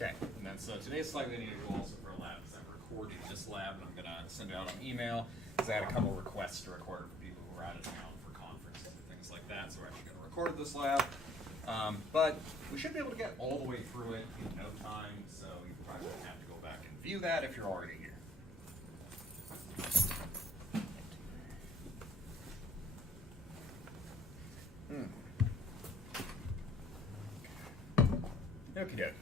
Okay, and then so today's slightly unusual also for a lab, because I'm recording this lab and I'm going to send it out on email, because I had a couple requests to record for people who were out of town for conferences and things like that, so we're actually going to record this lab. But we should be able to get all the way through it in no time, so you probably won't have to go back and view that if you're already here. Okie doke.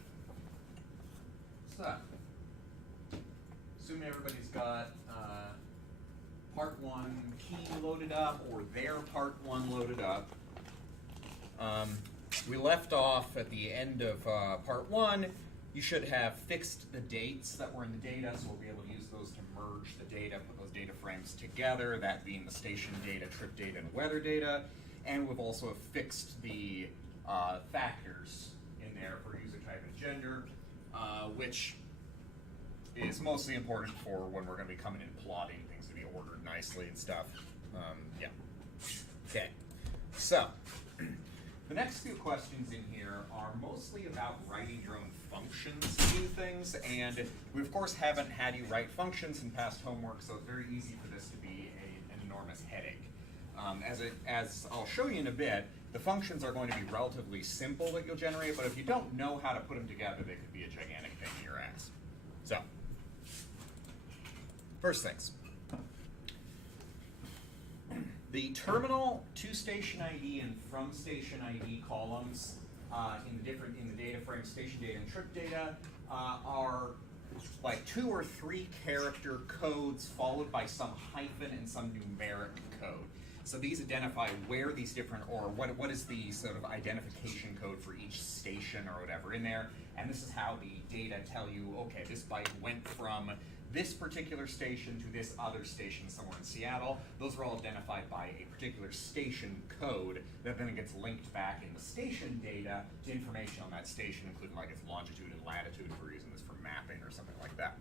So, assuming everybody's got part 1 key loaded up, or their part 1 loaded up, we left off at the end of part 1. You should have fixed the dates that were in the data, so we'll be able to use those to merge the data, put those data frames together, that being the station data, trip data, and weather data. And we've also fixed the factors in there for user type and gender, which is mostly important for when we're going to be coming in plotting things to be ordered nicely and stuff. Yeah. Okay. So, the next few questions in here are mostly about writing your own functions to do things, and we of course haven't had you write functions in past homework, so it's very easy for this to be an enormous headache. As I'll show you in a bit, the functions are going to be relatively simple that you'll generate, but if you don't know how to put them together, they could be a gigantic pain in your ass. So, first things. The terminal, to station ID, and from station ID columns in the data frame, station data and trip data are like 2 or 3 character codes followed by some hyphen and some numeric code. So these identify where these different, or what is the sort of identification code for each station or whatever in there, and this is how the data tell you, okay, this byte went from this particular station to this other station somewhere in Seattle. Those are all identified by a particular station code that then gets linked back in the station data to information on that station, including like its longitude and latitude, if we're using this for mapping or something like that.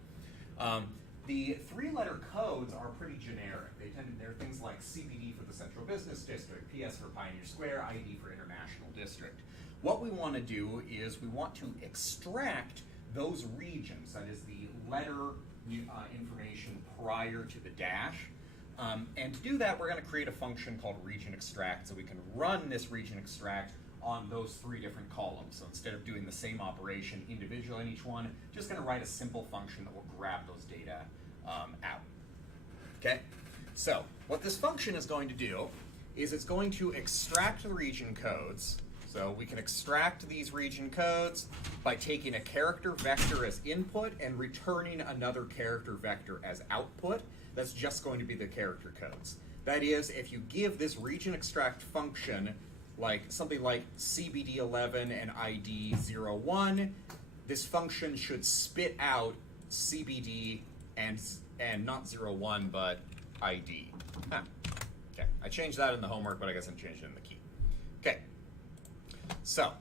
The 3-letter codes are pretty generic. They're things like CBD for the Central Business District, PS for Pioneer Square, ID for International District. What we want to do is we want to extract those regions, that is the letter information prior to the dash. And to do that, we're going to create a function called region extract, so we can run this region extract on those 3 different columns. So instead of doing the same operation individually in each one, just going to write a simple function that will grab those data out. Okay? So what this function is going to do is it's going to extract the region codes. So we can extract these region codes by taking a character vector as input and returning another character vector as output. That's just going to be the character codes. That is, if you give this region extract function like something like CBD11 and ID01, this function should spit out CBD and not 01, but ID. Okay, I changed that in the homework, but I guess I changed it in the key. Okay, so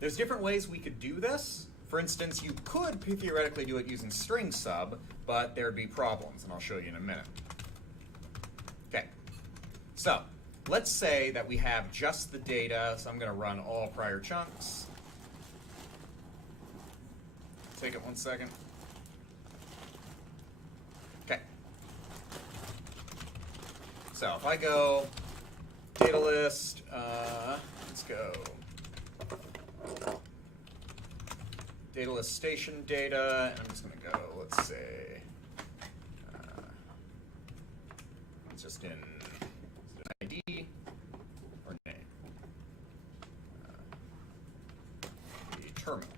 there's different ways we could do this. For instance, you could theoretically do it using string sub, but there'd be problems, and I'll show you in a minute. Okay, so let's say that we have just the data, so I'm going to run all prior chunks. Take it 1 second. Okay. So if I go data list, let's go data list station data, and I'm just going to go, let's say, it's just in ID or name. The terminal.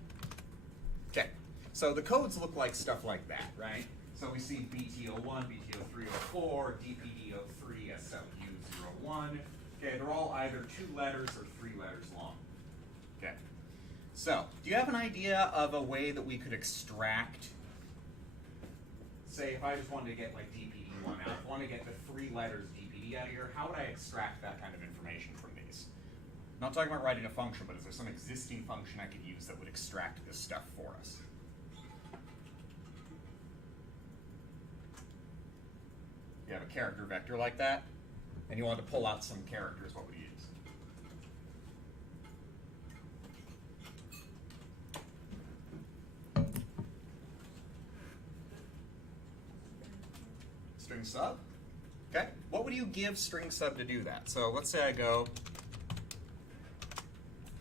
Okay, so the codes look like stuff like that, right? So we see BT01, BT0304, DPD03, SLU01. Okay, they're all either 2 letters or 3 letters long. Okay, so do you have an idea of a way that we could extract, say if I just wanted to get like DPD1 out, if I want to get the 3 letters DPD out of here, how would I extract that kind of information from these? I'm not talking about writing a function, but is there some existing function I could use that would extract this stuff for us? You have a character vector like that, and you want to pull out some characters, what would you use? string sub. Okay, what would you give string sub to do that? So let's say I go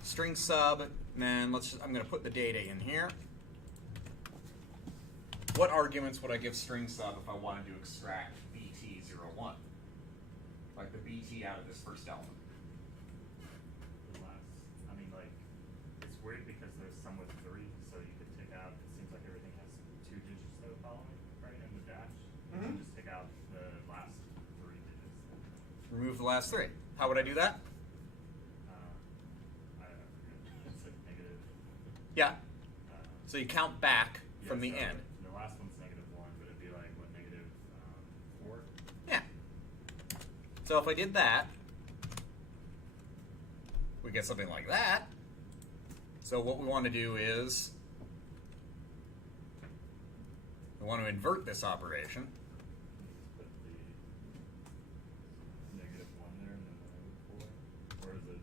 string sub, and then I'm going to put the data in here. What arguments would I give string sub if I wanted to extract BT01? Like the BT out of this first element. I mean, like, it's weird because there's some with 3, so you could take out, it seems like everything has 2 digits that are following, right, in the dash. You can just take out the last 3 digits. Remove the last 3. How would I do that? I forget. It's like negative. Yeah. So you count back from the so end. The last one's -1, but it'd be like, what, negative 4? Yeah. So if I did that, we get something like that. So what we want to do is we want to invert this operation. Put the -1 there and then the -4. Or is it?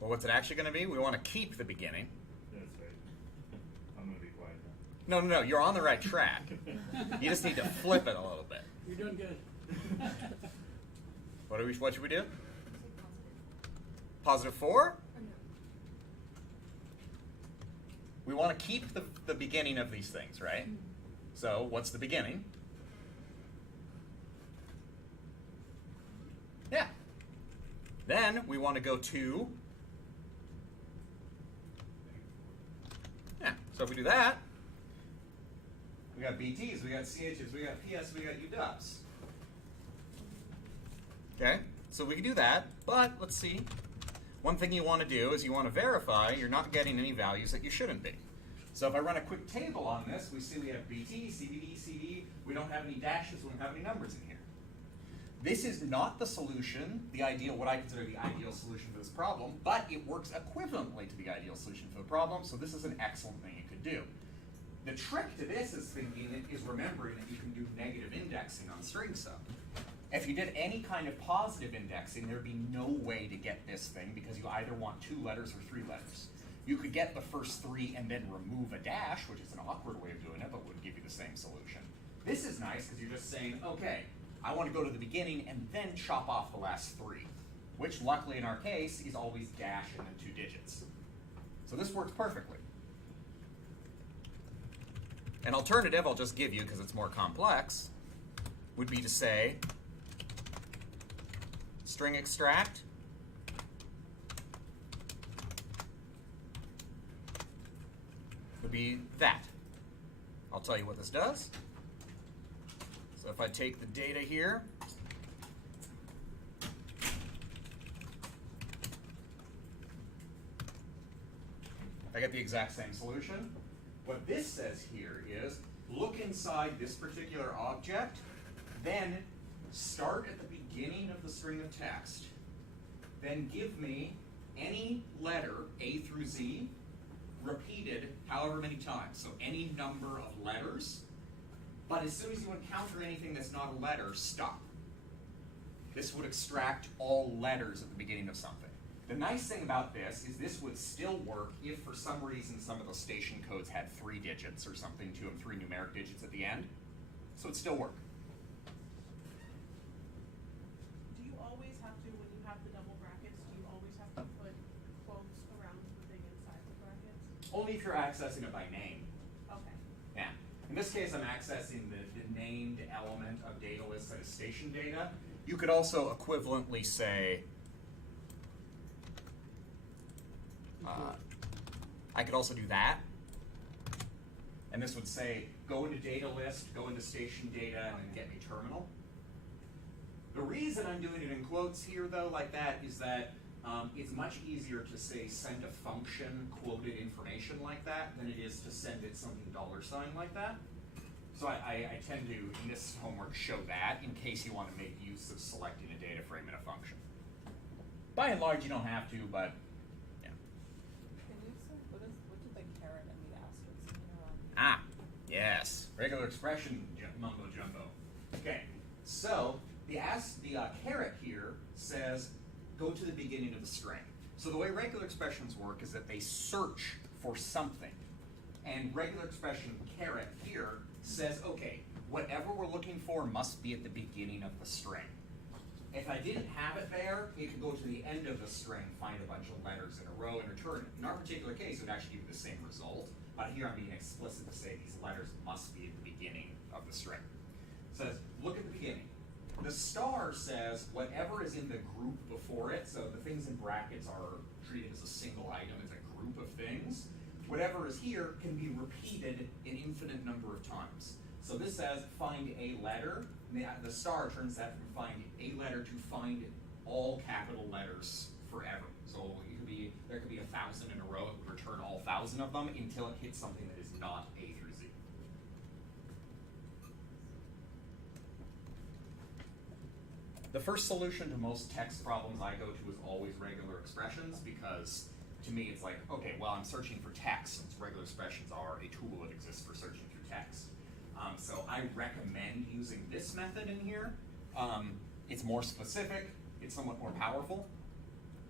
Well, what's it actually going to be? We want to keep the beginning. That's right. I'm going to be quiet now. No, you're on the right track. You just need to flip it a little bit. You're doing good. What should we do? +4? Or no? We want to keep the beginning of these things, right? So what's the beginning? Yeah. Then we want to go to, yeah, so if we do that, we got BTs, we got CHs, we got PS, we got UWs. Okay, so we can do that, but let's see. One thing you want to do is you want to verify you're not getting any values that you shouldn't be. So if I run a quick table on this, we see we have BT, CBD, CD. We don't have any dashes, we don't have any numbers in here. This is not the solution, what I consider the ideal solution for this problem, but it works equivalently to the ideal solution for the problem, so this is an excellent thing you could do. The trick to this is remembering that you can do negative indexing on string sub. If you did any kind of positive indexing, there'd be no way to get this thing because you either want 2 letters or 3 letters. You could get the first 3 and then remove a dash, which is an awkward way of doing it, but would give you the same solution. This is nice because you're just saying, okay, I want to go to the beginning and then chop off the last 3, which luckily in our case is always dash and then 2 digits. So this works perfectly. An alternative I'll just give you because it's more complex would be to say string extract would be that. I'll tell you what this does. So if I take the data here, I get the exact same solution. What this says here is look inside this particular object, then start at the beginning of the string of text, then give me any letter A through Z repeated however many times. So any number of letters, but as soon as you encounter anything that's not a letter, stop. This would extract all letters at the beginning of something. The nice thing about this is this would still work if for some reason some of those station codes had 3 digits or something to them, 3 numeric digits at the end. So it'd still work. Do you always have to, when you have the double brackets, do you always have to put quotes around the thing inside the brackets? Only if you're accessing it by name. Okay. Yeah. In this case, I'm accessing the named element of data list that is station data. You could also equivalently say, I could also do that. And this would say, go into data list, go into station data, and then get me terminal. The reason I'm doing it in quotes here, though, like that, is that it's much easier to say send a function quoted information like that than it is to send it something $ like that. So I tend to, in this homework, show that in case you want to make use of selecting a data frame in a function. By and large, you don't have to, but yeah. Can you say, what did the caret and the asterisk mean around? Ah, yes, regular expression mumbo jumbo. Okay, so the caret here says go to the beginning of the string. So the way regular expressions work is that they search for something. And regular expression caret here says, okay, whatever we're looking for must be at the beginning of the string. If I didn't have it there, it could go to the end of the string, find a bunch of letters in a row, and return it. In our particular case, it would actually give you the same result, but here I'm being explicit to say these letters must be at the beginning of the string. It says, look at the beginning. The star says whatever is in the group before it, so the things in brackets are treated as a single item, it's a group of things. Whatever is here can be repeated an infinite number of times. So this says find a letter. The star turns that from find a letter to find all capital letters forever. So there could be 1,000 in a row. It would return all 1,000 of them until it hits something that is not A through Z. The first solution to most text problems I go to is always regular expressions, because to me it's like, okay, well, I'm searching for text, since regular expressions are a tool that exists for searching through text. So I recommend using this method in here. It's more specific, it's somewhat more powerful,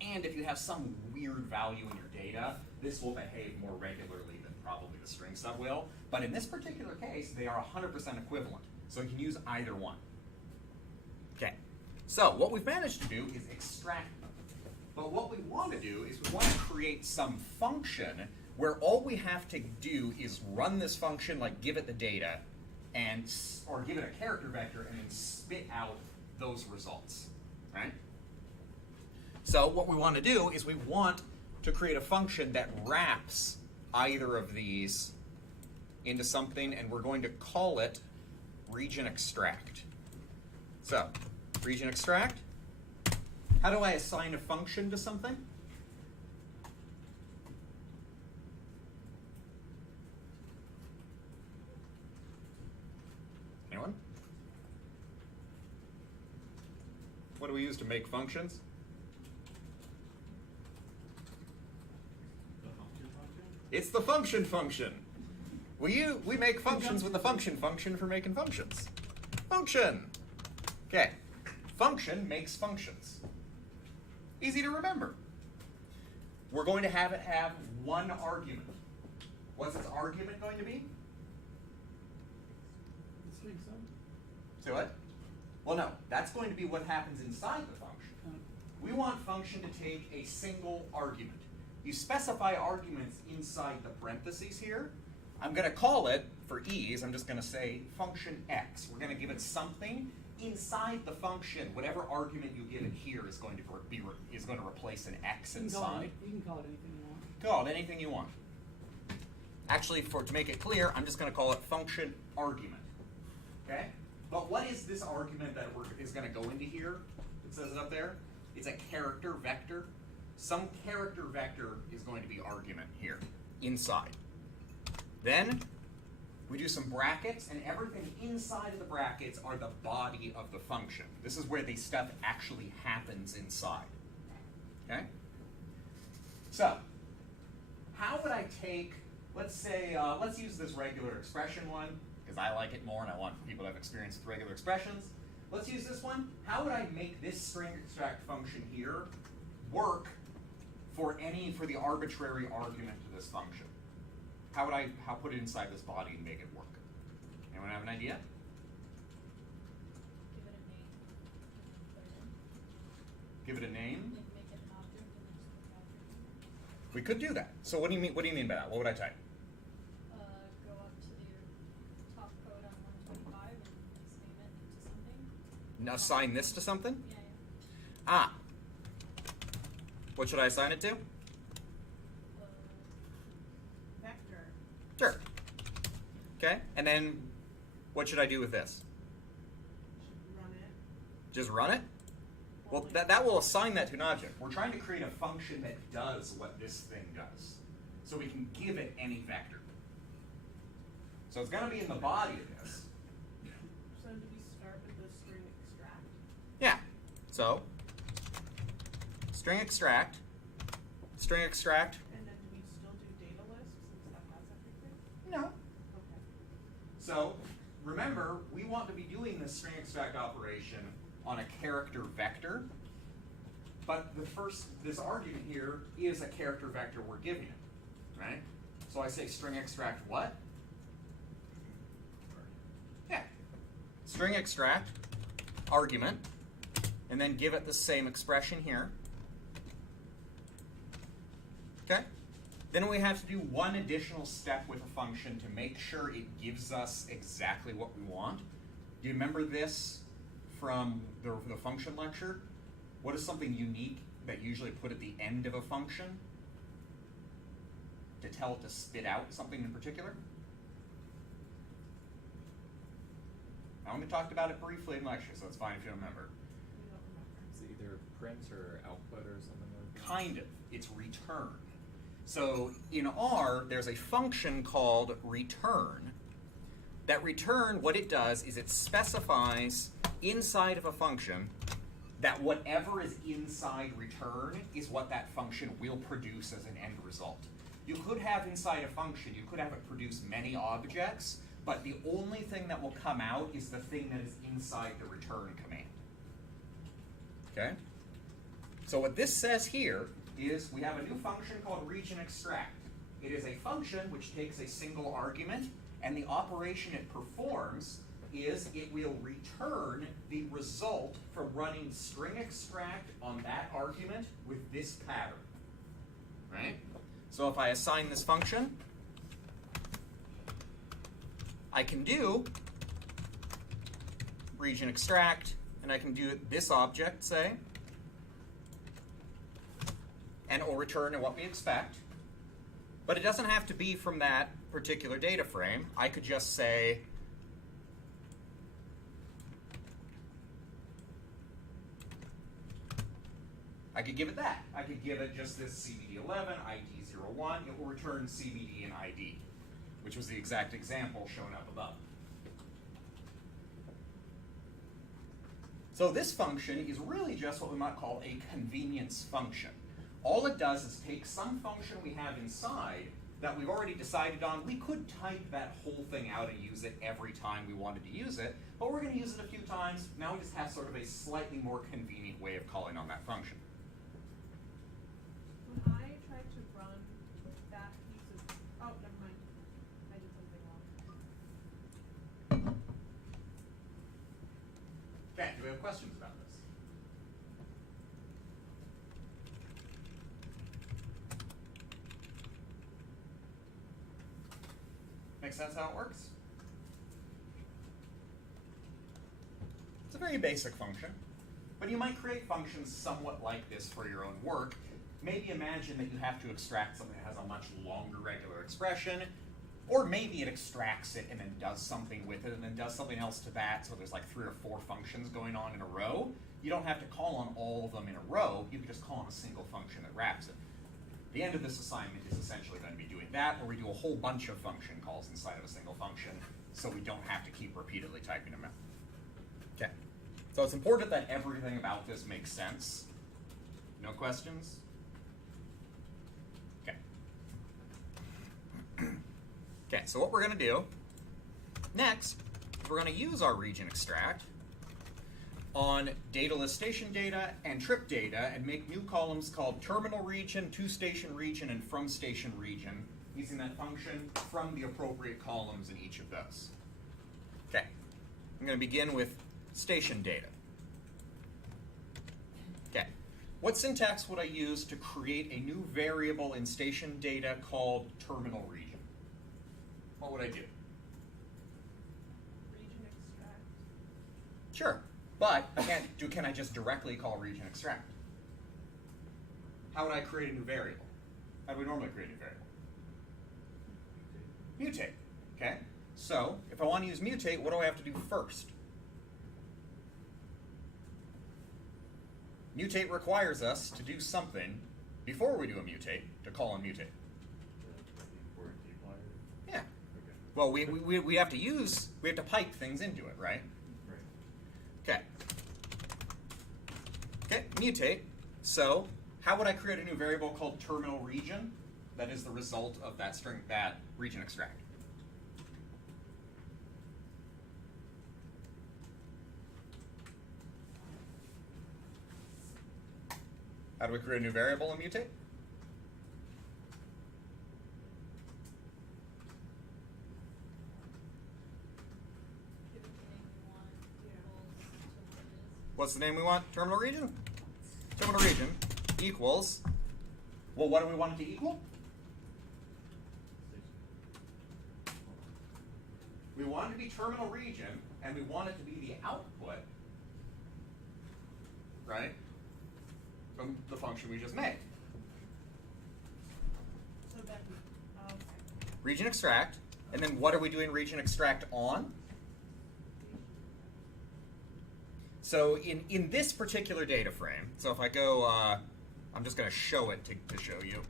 and if you have some weird value in your data, this will behave more regularly than probably the string sub will. But in this particular case, they are 100% equivalent, so you can use either one. Okay, so what we've managed to do is extract them. But what we want to do is we want to create some function where all we have to do is run this function, like give it the data, or give it a character vector, and then spit out those results, right? So what we want to do is we want to create a function that wraps either of these into something, and we're going to call it region extract. So, region extract. How do I assign a function to something? Anyone? What do we use to make functions? It's the function function. We make functions with the function function for making functions. Function. Okay. Function makes functions. Easy to remember. We're going to have it have one argument. What's its argument going to be? Say what? Well, no. That's going to be what happens inside the function. We want function to take a single argument. You specify arguments inside the parentheses here. I'm going to call it, for ease, I'm just going to say function x. We're going to give it something inside the function. Whatever argument you give it here is going to replace an x inside. You can call it anything you want. Call it anything you want. Actually, to make it clear, I'm just going to call it function argument. Okay? But what is this argument that is going to go into here? It says it up there. It's a character vector. Some character vector is going to be argument here, inside. Then we do some brackets, and everything inside of the brackets are the body of the function. This is where the stuff actually happens inside. Okay? So, how would I take, let's say, let's use this regular expression one, because I like it more and I want people to have experience with regular expressions. Let's use this one. How would I make this string extract function here work for the arbitrary argument to this function? How would I put it inside this body and make it work? Anyone have an idea? Give it a name. Give it a name? Like make it an object and then just put object. We could do that. So what do you mean? What do you mean by that? What would I type? Go up to the top code on 125 and name it to something. Now assign this to something? Yeah, yeah. Ah. What should I assign it to? Vector. Sure. Okay. And then what should I do with this? Should run it. Just run it? Well, that will assign that to an object. We're trying to create a function that does what this thing does. So we can give it any vector. So it's going to be in the body of this. So do we start with the string extract? Yeah. So string extract. And then do we still do data lists since that has everything? No. Okay. So remember, we want to be doing this string extract operation on a character vector, but this argument here is a character vector we're giving it, right? So I say string extract what? Yeah, string extract, argument, and then give it the same expression here. Okay? Then we have to do one additional step with a function to make sure it gives us exactly what we want. Do you remember this from the function lecture? What is something unique that you usually put at the end of a function to tell it to spit out something in particular? I only talked about it briefly in lecture, so it's fine if you don't remember. We don't remember. It's either print or output or something like that. Kind of. It's return. So in R, there's a function called return. That return, what it does is it specifies inside of a function that whatever is inside return is what that function will produce as an end result. You could have inside a function, you could have it produce many objects, but the only thing that will come out is the thing that is inside the return command. Okay? So what this says here is we have a new function called region extract. It is a function which takes a single argument, and the operation it performs is it will return the result from running string extract on that argument with this pattern. Right? So if I assign this function, I can do region extract, and I can do this object, say, and it will return what we expect. But it doesn't have to be from that particular data frame. I could just say, I could give it that. I could give it just this CBD11, ID01. It will return CBD and ID, which was the exact example shown up above. So this function is really just what we might call a convenience function. All it does is take some function we have inside that we've already decided on. We could type that whole thing out and use it every time we wanted to use it, but we're going to use it a few times. Now we just have sort of a slightly more convenient way of calling on that function. When I tried to run that piece of, oh, never mind. I did something wrong. Okay, do we have questions about this? Make sense how it works? It's a very basic function, but you might create functions somewhat like this for your own work. Maybe imagine that you have to extract something that has a much longer regular expression, or maybe it extracts it and then does something with it and then does something else to that, so there's like 3 or 4 functions going on in a row. You don't have to call on all of them in a row, you can just call on a single function that wraps it. The end of this assignment is essentially going to be doing that, where we do a whole bunch of function calls inside of a single function, so we don't have to keep repeatedly typing them out. Okay, so it's important that everything about this makes sense. No questions? Okay. Okay, so what we're going to do next is we're going to use our region extract on data list station data and trip data and make new columns called terminal region, to station region, and from station region, using that function from the appropriate columns in each of those. Okay, I'm going to begin with station data. Okay, what syntax would I use to create a new variable in station data called terminal region? What would I do? Region extract. Sure. But can I just directly call region extract? How would I create a new variable? How do we normally create a new variable? Mutate. Okay? So, if I want to use mutate, what do I have to do first? Mutate requires us to do something before we do a mutate to call on mutate. Import dplyr. Yeah. Okay. Well, we have to pipe things into it, right? Right. Okay. Okay, mutate. So, how would I create a new variable called terminal region that is the result of that string, that region extract? How do we create a new variable in mutate? Give it the name you want. What's the name we want? Terminal region? Terminal region equals, well, what do we want it to equal? We want it to be terminal region, and we want it to be the output, right, from the function we just made. So that, okay. Region extract, and then what are we doing region extract on? So in this particular data frame, so if I go, I'm just going to show it to show you.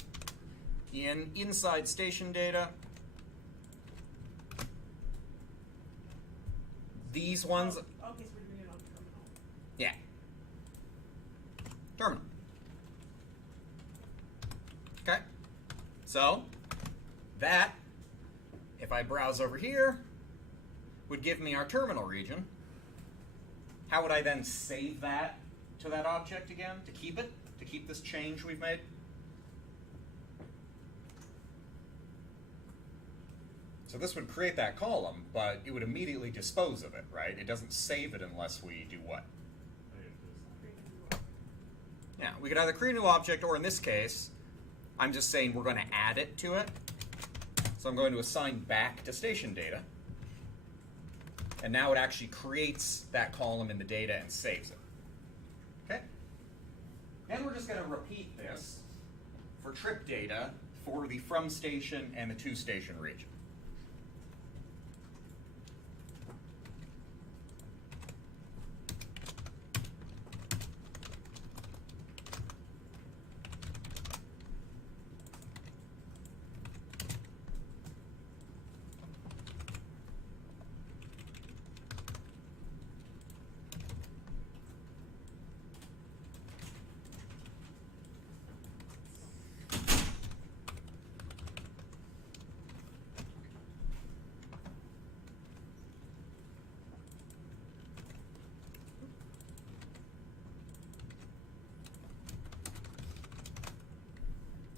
Inside station data, these ones, Okay, so we're doing it on terminal. yeah, terminal. Okay, so that, if I browse over here, would give me our terminal region. How would I then save that to that object again, to keep it, to keep this change we've made? So this would create that column, but it would immediately dispose of it, right? It doesn't save it unless we do what? Yeah, we could either create a new object, or in this case, I'm just saying we're going to add it to it. So I'm going to assign back to station data. And now it actually creates that column in the data and saves it. Okay? And we're just going to repeat this for trip data for the from station and the to station region.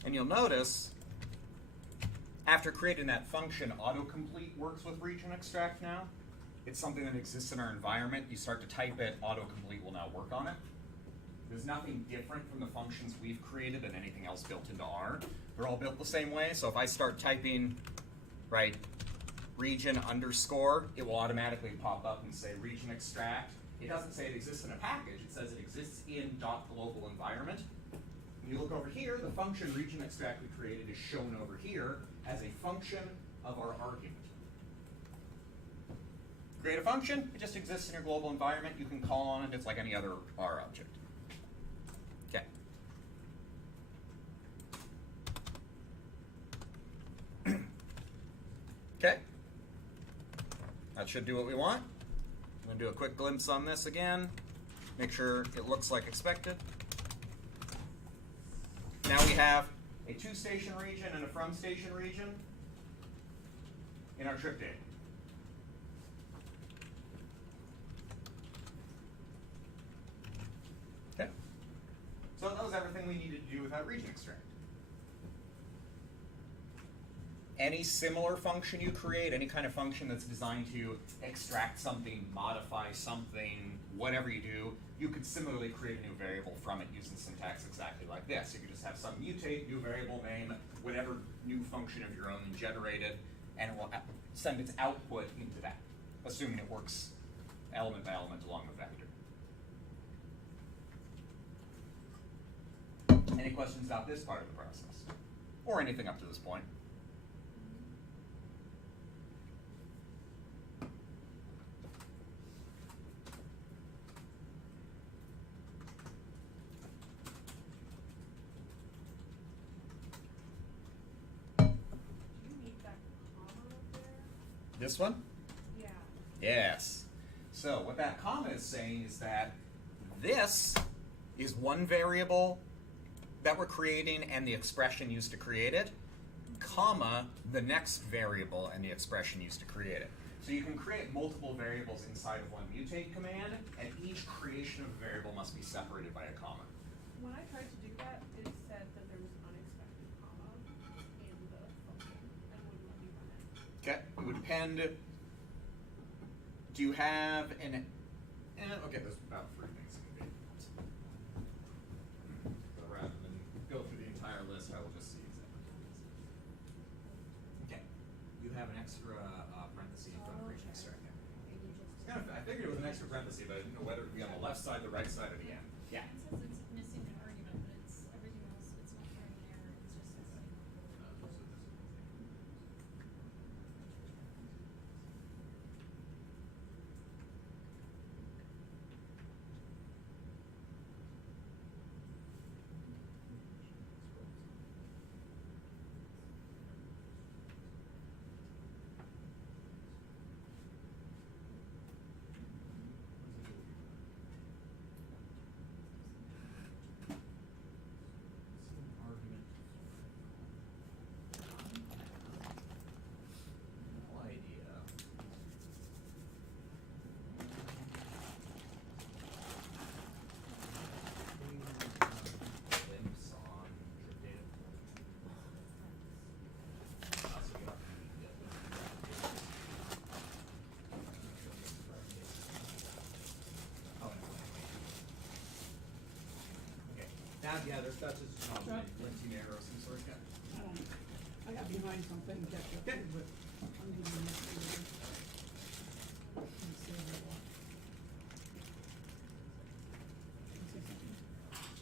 And you'll notice, after creating that function, autocomplete works with region extract now. It's something that exists in our environment. You start to type it, autocomplete will now work on it. There's nothing different from the functions we've created than anything else built into R. They're all built the same way. So if I start typing, right, region underscore, it will automatically pop up and say region extract. It doesn't say it exists in a package. It says it exists in .global environment. When you look over here, the function region extract we created is shown over here as a function of our argument. Create a function, it just exists in your global environment. You can call on it, it's like any other R object. Okay. Okay. That should do what we want. I'm going to do a quick glimpse on this again. Make sure it looks like expected. Now we have a to station region and a from station region in our trip data. Okay. So that was everything we needed to do with that region extract. Any similar function you create, any kind of function that's designed to extract something, modify something, whatever you do, you could similarly create a new variable from it using syntax exactly like this. You could just have some mutate, new variable name, whatever new function of your own generated, and it will send its output into that, assuming it works element by element along the vector. Any questions about this part of the process? Or anything up to this point? This one? Yeah. Yes. So what that comma is saying is that this is one variable that we're creating and the expression used to create it, comma, the next variable and the expression used to create it. So you can create multiple variables inside of one mutate command, and each creation of a variable must be separated by a comma. When I tried to do that, it said that there was an unexpected comma in the function and wouldn't let me run it. Okay, it would depend. Do you have an? Okay, there's about three things extra parenthesis in front of reaching start. Maybe just. I figured it was an extra parenthesis, but I didn't know whether it would be on the left side, the right side, or the end. Yeah. It says it's missing an argument, but it's everything else, it's not throwing an error, it's just missing. No idea. Glimpse on trip data. Oh, okay. Now, yeah, there's that's just linking arrow, some sort. Yeah. I got behind something to catch up Okay. to, but I'm giving you next one.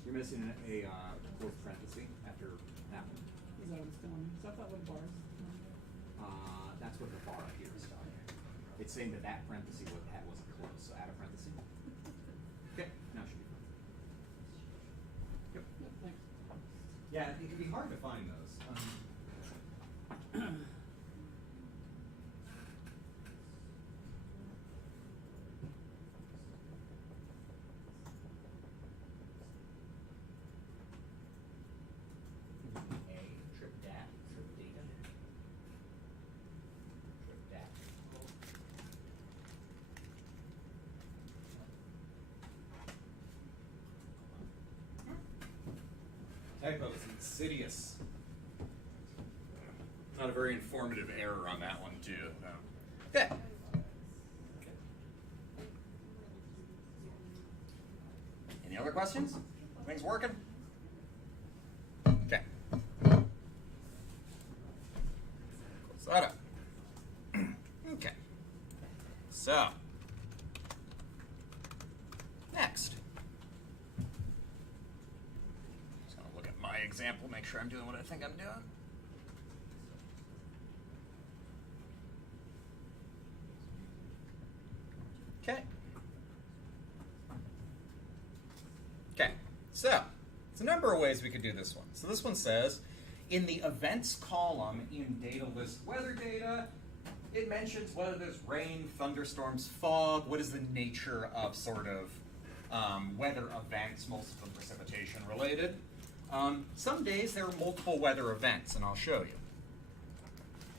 You're missing a close parenthesis after that one. Is that what it's telling me? So I thought with bars. That's what the bar up here is telling you. It's saying that that parenthesis wasn't close, so add a parenthesis. Okay, now it should be fine. Yep. Yep, thanks. Yeah, it can be hard to find those. Trip data. Typo is insidious. Not a very informative error on that one, too. No. Okay. Any other questions? Things working? Okay. Close that up. Okay. So, next. Just gonna look at my example, make sure I'm doing what I think I'm doing. Okay. Okay, so there's a number of ways we could do this one. So this one says, in the events column in data list weather data, it mentions whether there's rain, thunderstorms, fog, what is the nature of sort of weather events, most of them precipitation related. Some days there are multiple weather events, and I'll show you.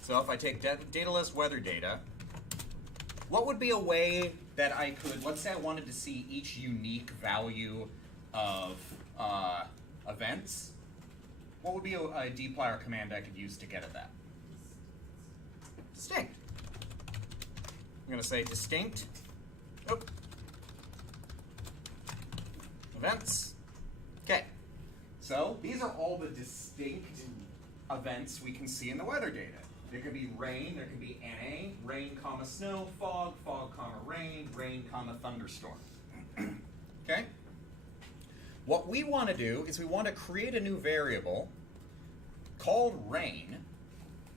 So if I take data list weather data, what would be a way that I could, let's say I wanted to see each unique value of events, what would be a dplyr command I could use to get at that? Distinct. I'm going to say distinct events. Okay, so these are all the distinct events we can see in the weather data. There could be rain, there could be NA, rain comma snow, fog, fog comma rain, rain comma thunderstorm. Okay? What we want to do is we want to create a new variable called rain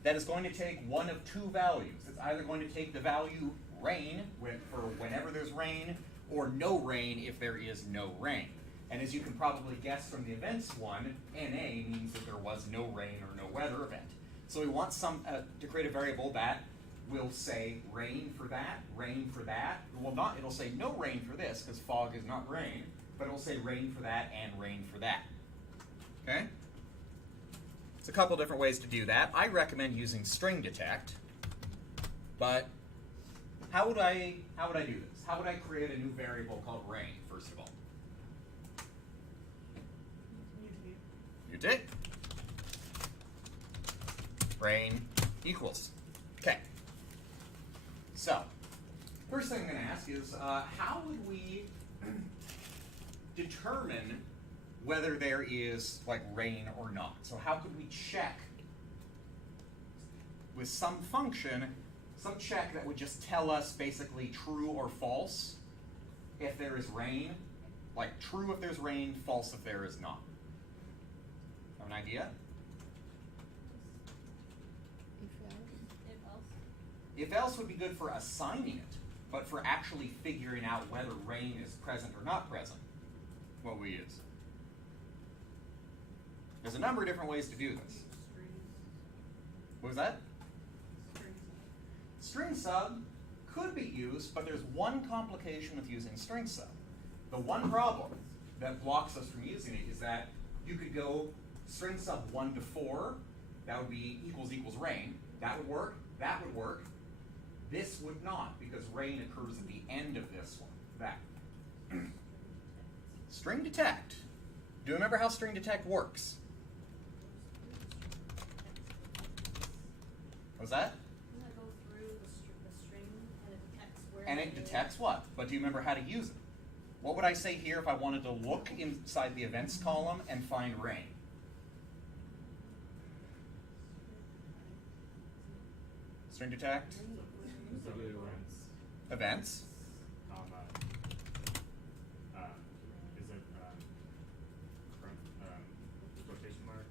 that is going to take one of two values. It's either going to take the value rain for whenever there's rain, or no rain if there is no rain. And as you can probably guess from the events one, NA means that there was no rain or no weather event. So we want to create a variable that will say rain for that, rain for that. Well, it'll say no rain for this because fog is not rain, but it'll say rain for that and rain for that. Okay? It's a couple different ways to do that. I recommend using string detect, but how would I do this? How would I create a new variable called rain, first of all? Mutate. Rain equals. Okay. So, first thing I'm going to ask is, how would we determine whether there is like rain or not? So how could we check? with some function, some check that would just tell us basically true or false if there is rain. Like true if there's rain, false if there is not. Have an idea? If else. If else would be good for assigning it, but for actually figuring out whether rain is present or not present, what we use. There's a number of different ways to do this. Strings. What was that? Strings. String sub could be used, but there's one complication with using string sub. The one problem that blocks us from using it is that you could go string sub 1 to 4, that would be equals equals rain. That would work, that would work. This would not, because rain occurs at the end of this one. That. String detect. Do you remember how string detect works? What's that? Doesn't that go through the string and it detects where And it detects what? But do you remember how to use it? What would I say here if I wanted to look inside the events column and find rain? String detect, So events, events. comma, is it, from, quotation mark?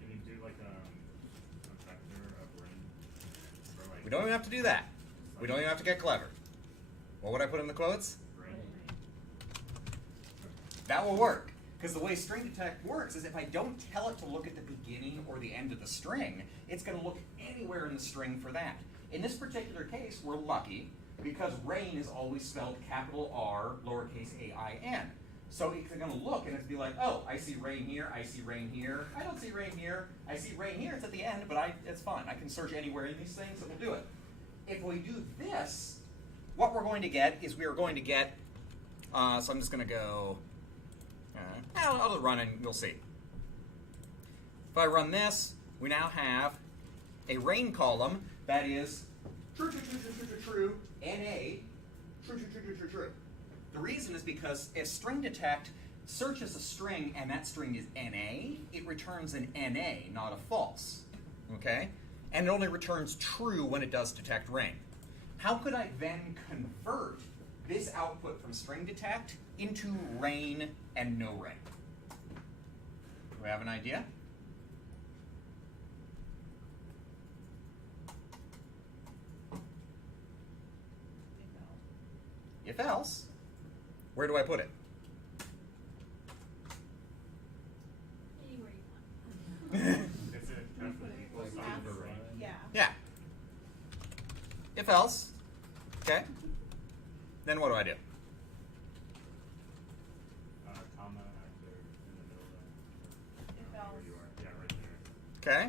Can you do like, a vector of rain? Or like. We don't even have to do that. We don't even have to get clever. What would I put in the quotes? Rain. That will work. Because the way string detect works is if I don't tell it to look at the beginning or the end of the string, it's going to look anywhere in the string for that. In this particular case, we're lucky because rain is always spelled capital R, lowercase a-I-N. So it's going to look and it's be like, oh, I see rain here, I see rain here, I don't see rain here, I see rain here, it's at the end, but it's fine. I can search anywhere in these things, it will do it. If we do this, what we're going to get is we are going to get, so I'm just going to go, I'll just run and we'll see. If I run this, we now have a rain column that is true, true, true, true, true, true, true, NA, true, true, true, true, true, true. The reason is because if string detect searches a string and that string is NA, it returns an NA, not a false. Okay? And it only returns true when it does detect rain. How could I then convert this output from string detect into rain and no rain? Do we have an idea? If else, where do I put it? Anywhere you want. Is it definitely equal sign for rain? Yeah. Yeah. If else, okay. Then what do I do? Comma after in the middle of If where else. you are. Yeah, right there. Okay.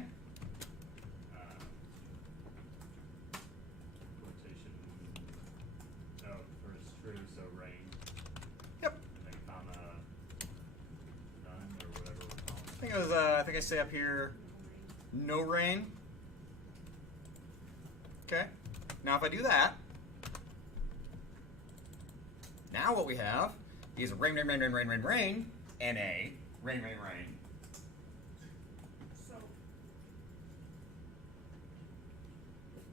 Quotation. Oh, first true, so rain. Yep. And then comma none or whatever we're calling I think it was. I think I say up here, no rain. Okay. Now if I do that, now what we have is rain, rain, rain, rain, rain, rain, rain, NA, rain, rain, rain. So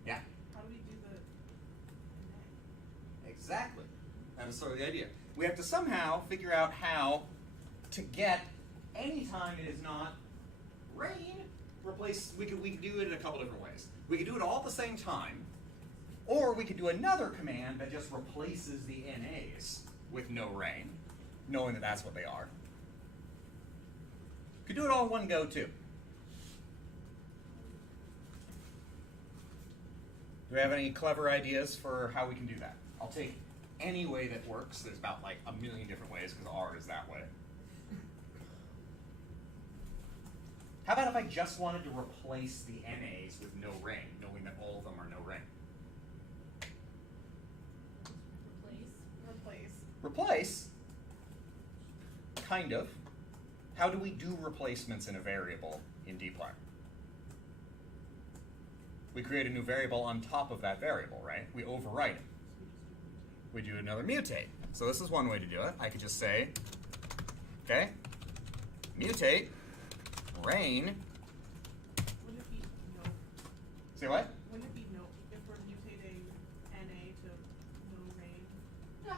Yeah. how do we do the Exactly. That is sort of the idea. We have to somehow figure out how to get anytime it is not rain, replace, we could do it in a couple different ways. We could do it all at the same time, or we could do another command that just replaces the NAs with no rain, knowing that that's what they are. Could do it all in one go too. Do we have any clever ideas for how we can do that? I'll take any way that works. There's about like a million different ways because R is that way. How about if I just wanted to replace the NAs with no rain, knowing that all of them are no rain? Replace. Replace? Kind of. How do we do replacements in a variable in dplyr? We create a new variable on top of that variable, right? We overwrite it. We do another mutate. So this is one way to do it. I could just say, okay, mutate rain. Would it be no Say what? Wouldn't it be no, if we're mutating NA to no rain? Yeah.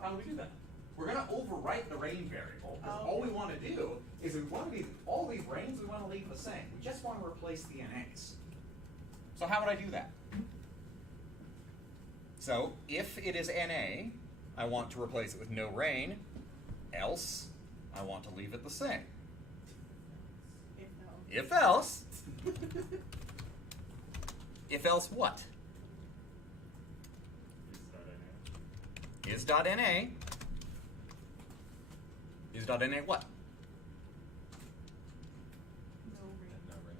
How do we do that? We're going to overwrite the rain variable, because Oh. all we want to do is we want to leave all these rains, we want to leave the same. We just want to replace the NAs. So how would I do that? So if it is NA, I want to replace it with no rain, else I want to leave it the same. If no. If else, if else what? Is.NA. Is.NA what? No rain. No rain.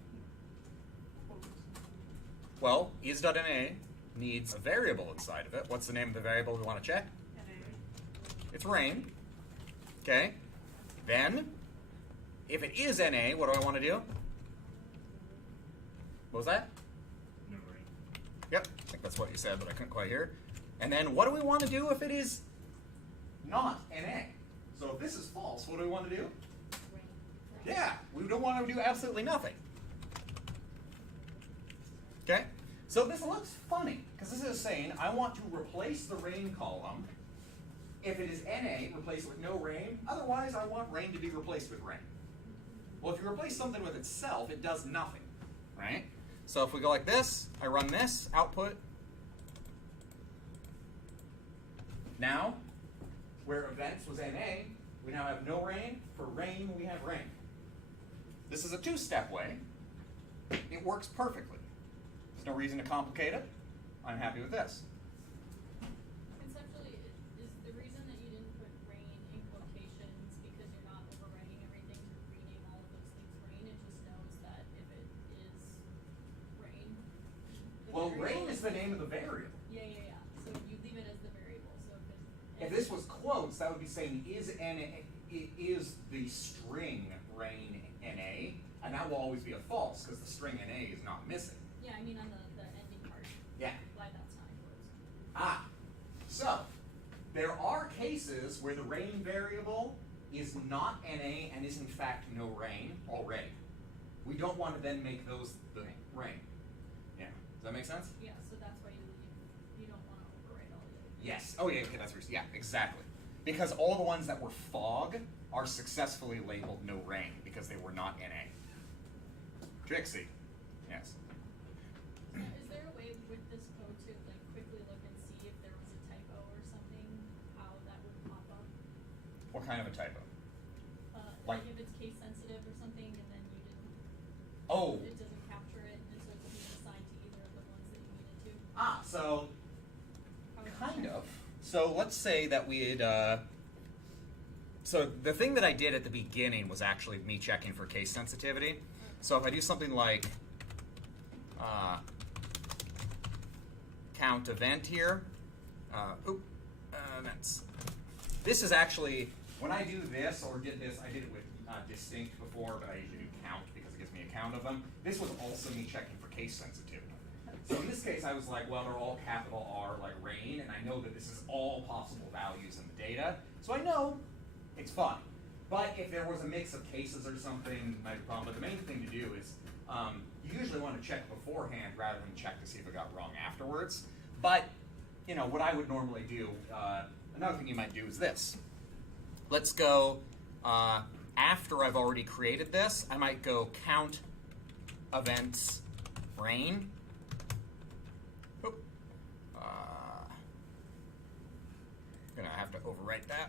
Quotes. Well, is.NA needs a variable inside of it. What's the name of the variable we want to check? NA. It's rain. Okay. Then, if it is NA, what do I want to do? What was that? No rain. Yep, I think that's what you said, but I couldn't quite hear. And then what do we want to do if it is not NA? So if this is false, what do we want to do? Yeah, we don't want to do absolutely nothing. Okay? So this looks funny, because this is saying I want to replace the rain column. If it is NA, replace it with no rain. Otherwise, I want rain to be replaced with rain. Well, if you replace something with itself, it does nothing, right? So if we go like this, I run this, output. Now, where events was NA, we now have no rain. For rain, we have rain. This is a two-step way. It works perfectly. There's no reason to complicate it. I'm happy with this. Conceptually, is the reason that you didn't put rain in quotations because you're not overwriting everything to rename all of those things rain? It just knows that if it is rain. the Well, variable rain is the name of the variable. Yeah. So you leave it as the variable. So If this was quotes, that would be saying is NA, is the string rain NA, and that will always be a false because the string NA is not missing. yeah, I mean on the ending part. Yeah. Why that's not in quotes. Ah, so there are cases where the rain variable is not NA and is in fact no rain already. We don't want to then make those the rain. Yeah, does that make sense? Yeah, so that's why you don't want to overwrite all the other. Yes. Oh yeah. Okay. That's yeah. Exactly. Because all the ones that were fog are successfully labeled no rain because they were not NA. Trixie. Yes. Is there a way with this code to like quickly look and see if there was a typo or something, how that would pop up? What kind of a typo? Like Like- if it's case sensitive or something and then you didn't, Oh. it doesn't capture it and so it's being assigned to either of the ones that you needed to? Ah. So. How would you Kind check? of. So let's say that we had. So the thing that I did at the beginning was actually me checking for case sensitivity. So if I do something like count event here, events. This is actually when I do this or did this. I did it with distinct before, but I usually do count because it gives me a count of them. This was also me checking for case sensitivity. So in this case, I was like, well, they're all capital R, like rain, and I know that this is all possible values in the data, so I know it's fine. But if there was a mix of cases or something, it might be a problem. But the main thing to do is you usually want to check beforehand rather than check to see if it got wrong afterwards. But you know what I would normally do. Another thing you might do is this. Let's go after I've already created this. I might go count events rain. Gonna have to overwrite that.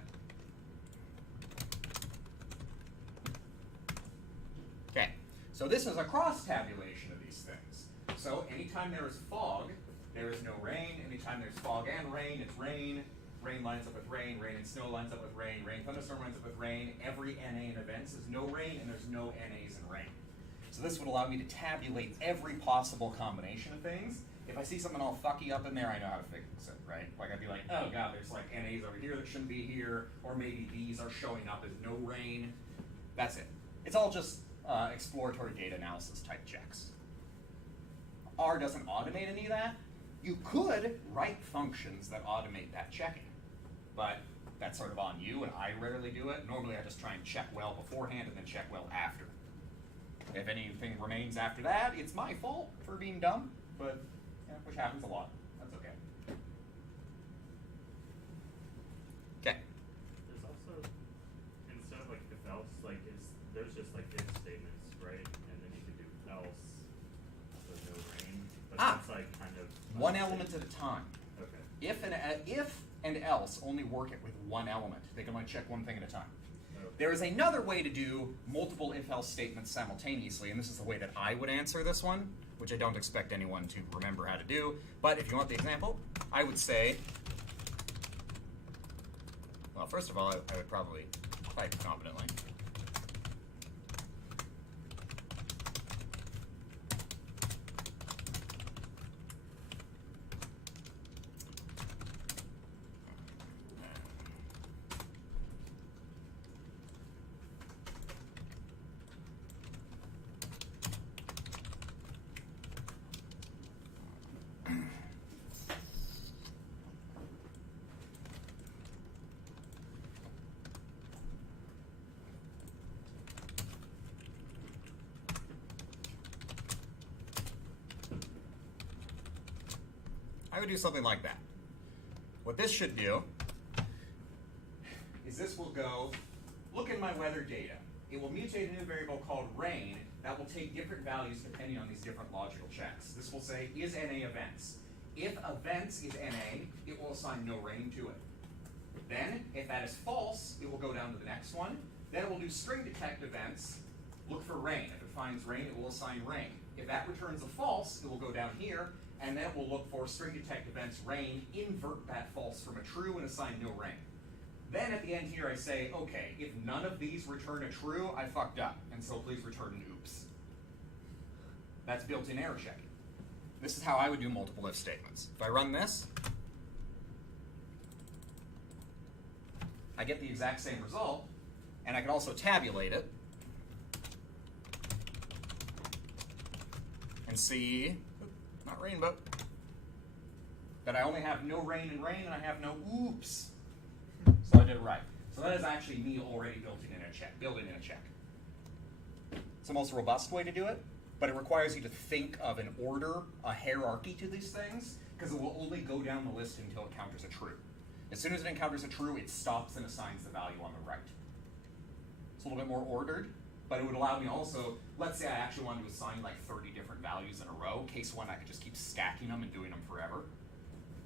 Okay, so this is a cross tabulation of these things. So anytime there is fog, there is no rain. Anytime there's fog and rain, it's rain. Rain lines up with rain. Rain and snow lines up with rain. Rain thunderstorm lines up with rain. Every NA in events is no rain, and there's no NAs in rain. So this would allow me to tabulate every possible combination of things. If I see something all fucky up in there, I know how to fix it, right? Like I'd be like, oh god, there's like NAs over here that shouldn't be here, or maybe these are showing up as no rain. That's it. It's all just exploratory data analysis type checks. R doesn't automate any of that. You could write functions that automate that checking, but that's sort of on you, and I rarely do it. Normally I just try and check well beforehand and then check well after. If anything remains after that, it's my fault for being dumb, but yeah, which happens a lot. That's okay. Okay. There's also, instead of like if else, like there's just like if statements, right? And then you can do else with no rain. But that's like kind of One element at a time. Okay. If and else only work it with one element. They can only check one thing at a time. Okay. There is another way to do multiple if-else statements simultaneously, and this is the way that I would answer this one, which I don't expect anyone to remember how to do. But if you want the example, I would say, well, first of all, I would probably type competently. I would do something like that. What this should do is this will go, look in my weather data. It will mutate a new variable called rain that will take different values depending on these different logical checks. This will say, is NA events? If events is NA, it will assign no rain to it. Then, if that is false, it will go down to the next one. Then it will do string detect events, look for rain. If it finds rain, it will assign rain. If that returns a false, it will go down here, and then it will look for string detect events rain, invert that false from a true, and assign no rain. Then at the end here I say, okay, if none of these return a true, I fucked up, and so please return an oops. That's built-in error checking. This is how I would do multiple if statements. If I run this, I get the exact same result, and I can also tabulate it and see, not rainbow, that I only have no rain and rain, and I have no oops. So I did it right. So that is actually me already building in a check. It's the most robust way to do it, but it requires you to think of an order, a hierarchy to these things, because it will only go down the list until it encounters a true. As soon as it encounters a true, it stops and assigns the value on the right. It's a little bit more ordered, but it would allow me also, let's say I actually wanted to assign like 30 different values in a row. Case one, I could just keep stacking them and doing them forever,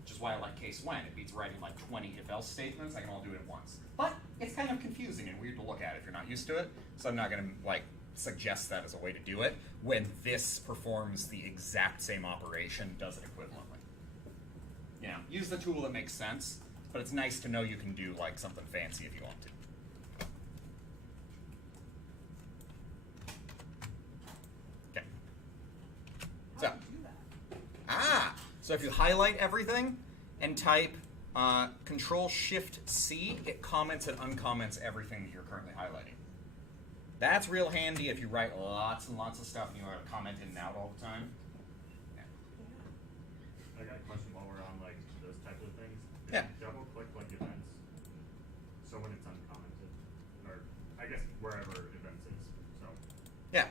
which is why I like case when. It beats writing like 20 if-else statements. I can all do it at once. But it's kind of confusing and weird to look at if you're not used to it, so I'm not going to like suggest that as a way to do it when this performs the exact same operation, does it equivalently. You know, use the tool that makes sense, but it's nice to know you can do like something fancy if you want to. Okay. How So, do you do that? so if you highlight everything and type Control-Shift-C, it comments and uncomments everything that you're currently highlighting. That's real handy if you write lots and lots of stuff and you want to comment in and out all the time. Yeah. I got a question while we're on like those types of things. If Yeah. you double click like events, so when it's uncommented, or I guess wherever events is, so Yeah.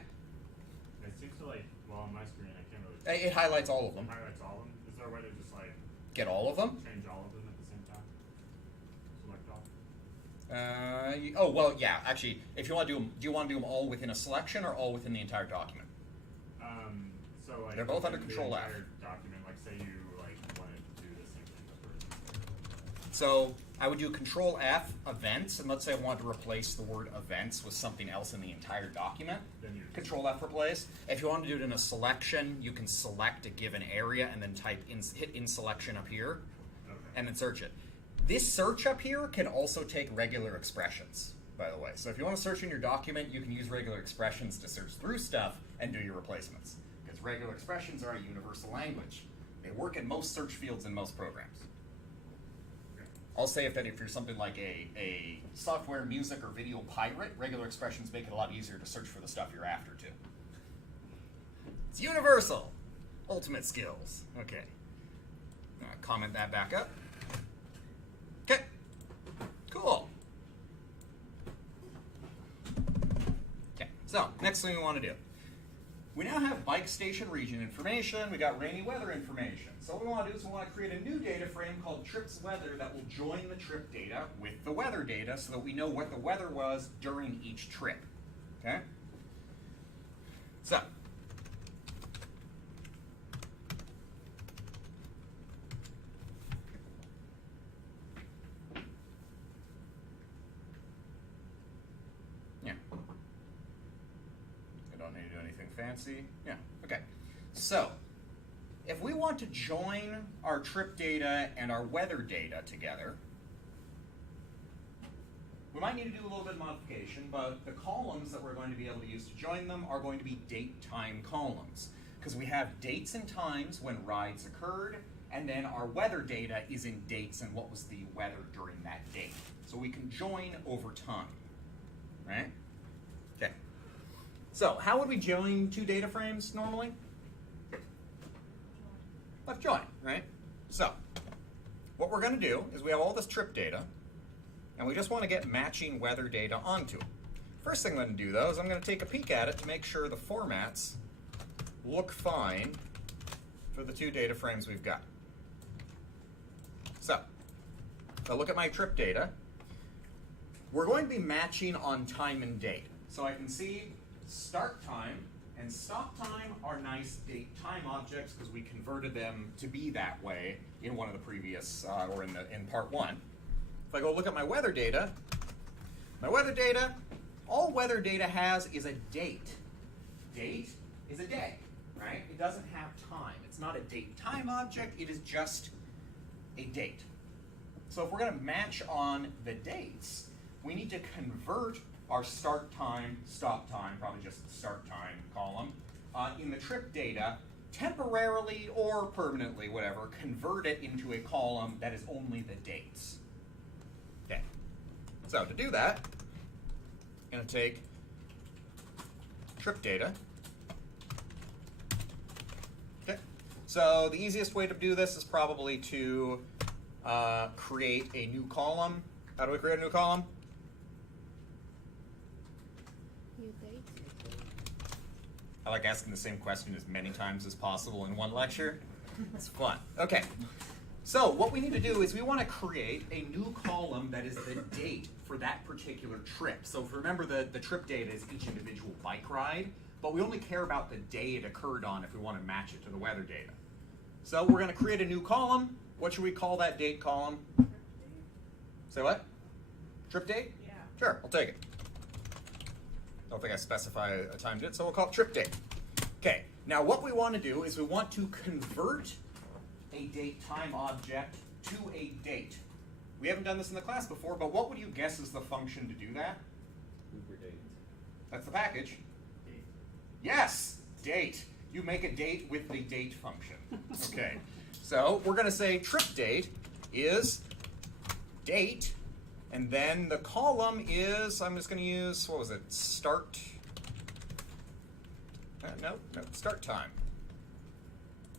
it seems to like, well on my screen I can't really It highlights all of them. highlights all of them. Is there a way to just like Get all of them? change all of them at the same time? Select all? Oh, well, yeah, actually, if you want to do them, do you want to do them all within a selection or all within the entire document? So like They're both under within Control the F. entire document, like say you like wanted to do the same thing but So I would do Control F, events, and let's say I wanted to replace the word events with something else in the entire document. then you Control F replace. If you want to do it in a selection, you can select a given area and then hit in selection up here, okay. and then search it. This search up here can also take regular expressions, by the way. So if you want to search in your document, you can use regular expressions to search through stuff and do your replacements. Because regular expressions are a universal language. They work in most search fields in most programs. Okay. I'll say if you're something like a software, music, or video pirate, regular expressions make it a lot easier to search for the stuff you're after too. It's universal. Ultimate skills. Okay. Comment that back up. Okay. Cool. Okay. So next thing we want to do. we now have bike station region information, we got rainy weather information. So what we want to do is we want to create a new data frame called trips weather that will join the trip data with the weather data so that we know what the weather was during each trip. Okay? So, yeah. I don't need to do anything fancy. Yeah, okay. So, if we want to join our trip data and our weather data together, we might need to do a little bit of modification, but the columns that we're going to be able to use to join them are going to be date-time columns, because we have dates and times when rides occurred, and then our weather data is in dates and what was the weather during that date. So we can join over time, right? Okay. So how would we join two data frames normally? Left join, right? So what we're going to do is we have all this trip data, and we just want to get matching weather data onto it. First thing I'm going to do, though, is I'm going to take a peek at it to make sure the formats look fine for the two data frames we've got. So, if I look at my trip data, we're going to be matching on time and date. So I can see start time and stop time are nice date time objects because we converted them to be that way in one of the previous, or in part one. If I go look at my weather data, all weather data has is a date. Date is a day, right? It doesn't have time. It's not a date time object, it is just a date. So if we're going to match on the dates, we need to convert our start time, stop time, probably just the start time column, in the trip data, temporarily or permanently, whatever, convert it into a column that is only the dates. Okay. So to do that, I'm going to take trip data. Okay. So the easiest way to do this is probably to create a new column. How do we create a new column? I like asking the same question as many times as possible in one lecture. It's fun. Okay. So what we need to do is we want to create a new column that is the date for that particular trip. So if you remember, the trip data is each individual bike ride, but we only care about the day it occurred on if we want to match it to the weather data. So we're going to create a new column. What should we call that date column? Trip date? Say what? Trip date? Yeah. Sure, I'll take it. Don't think I specify a time date, so we'll call it trip date. Okay, now what we want to do is we want to convert a date time object to a date. We haven't done this in the class before, but what would you guess is the function to do that? Uber date. That's the package. Date. Yes, date. You make a date with the date function. Okay, so we're going to say trip date is date, and then the column is, I'm just going to use, what was it, start, no, start time.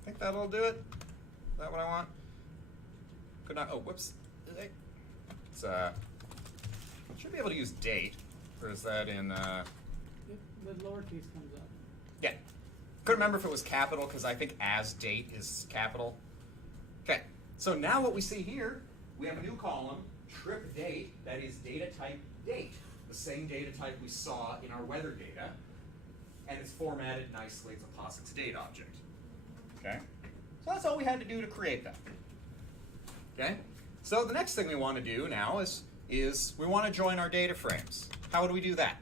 I think that'll do it. Is that what I want? Could not, oh, whoops. It's, should be able to use date, or is that in, The lowercase comes up. yeah. Couldn't remember if it was capital, because I think as date is capital. Okay, so now what we see here, we have a new column, trip date, that is data type date, the same data type we saw in our weather data, and it's formatted nicely as a POSIX date object. Okay, so that's all we had to do to create that. Okay, so the next thing we want to do now is we want to join our data frames. How would we do that?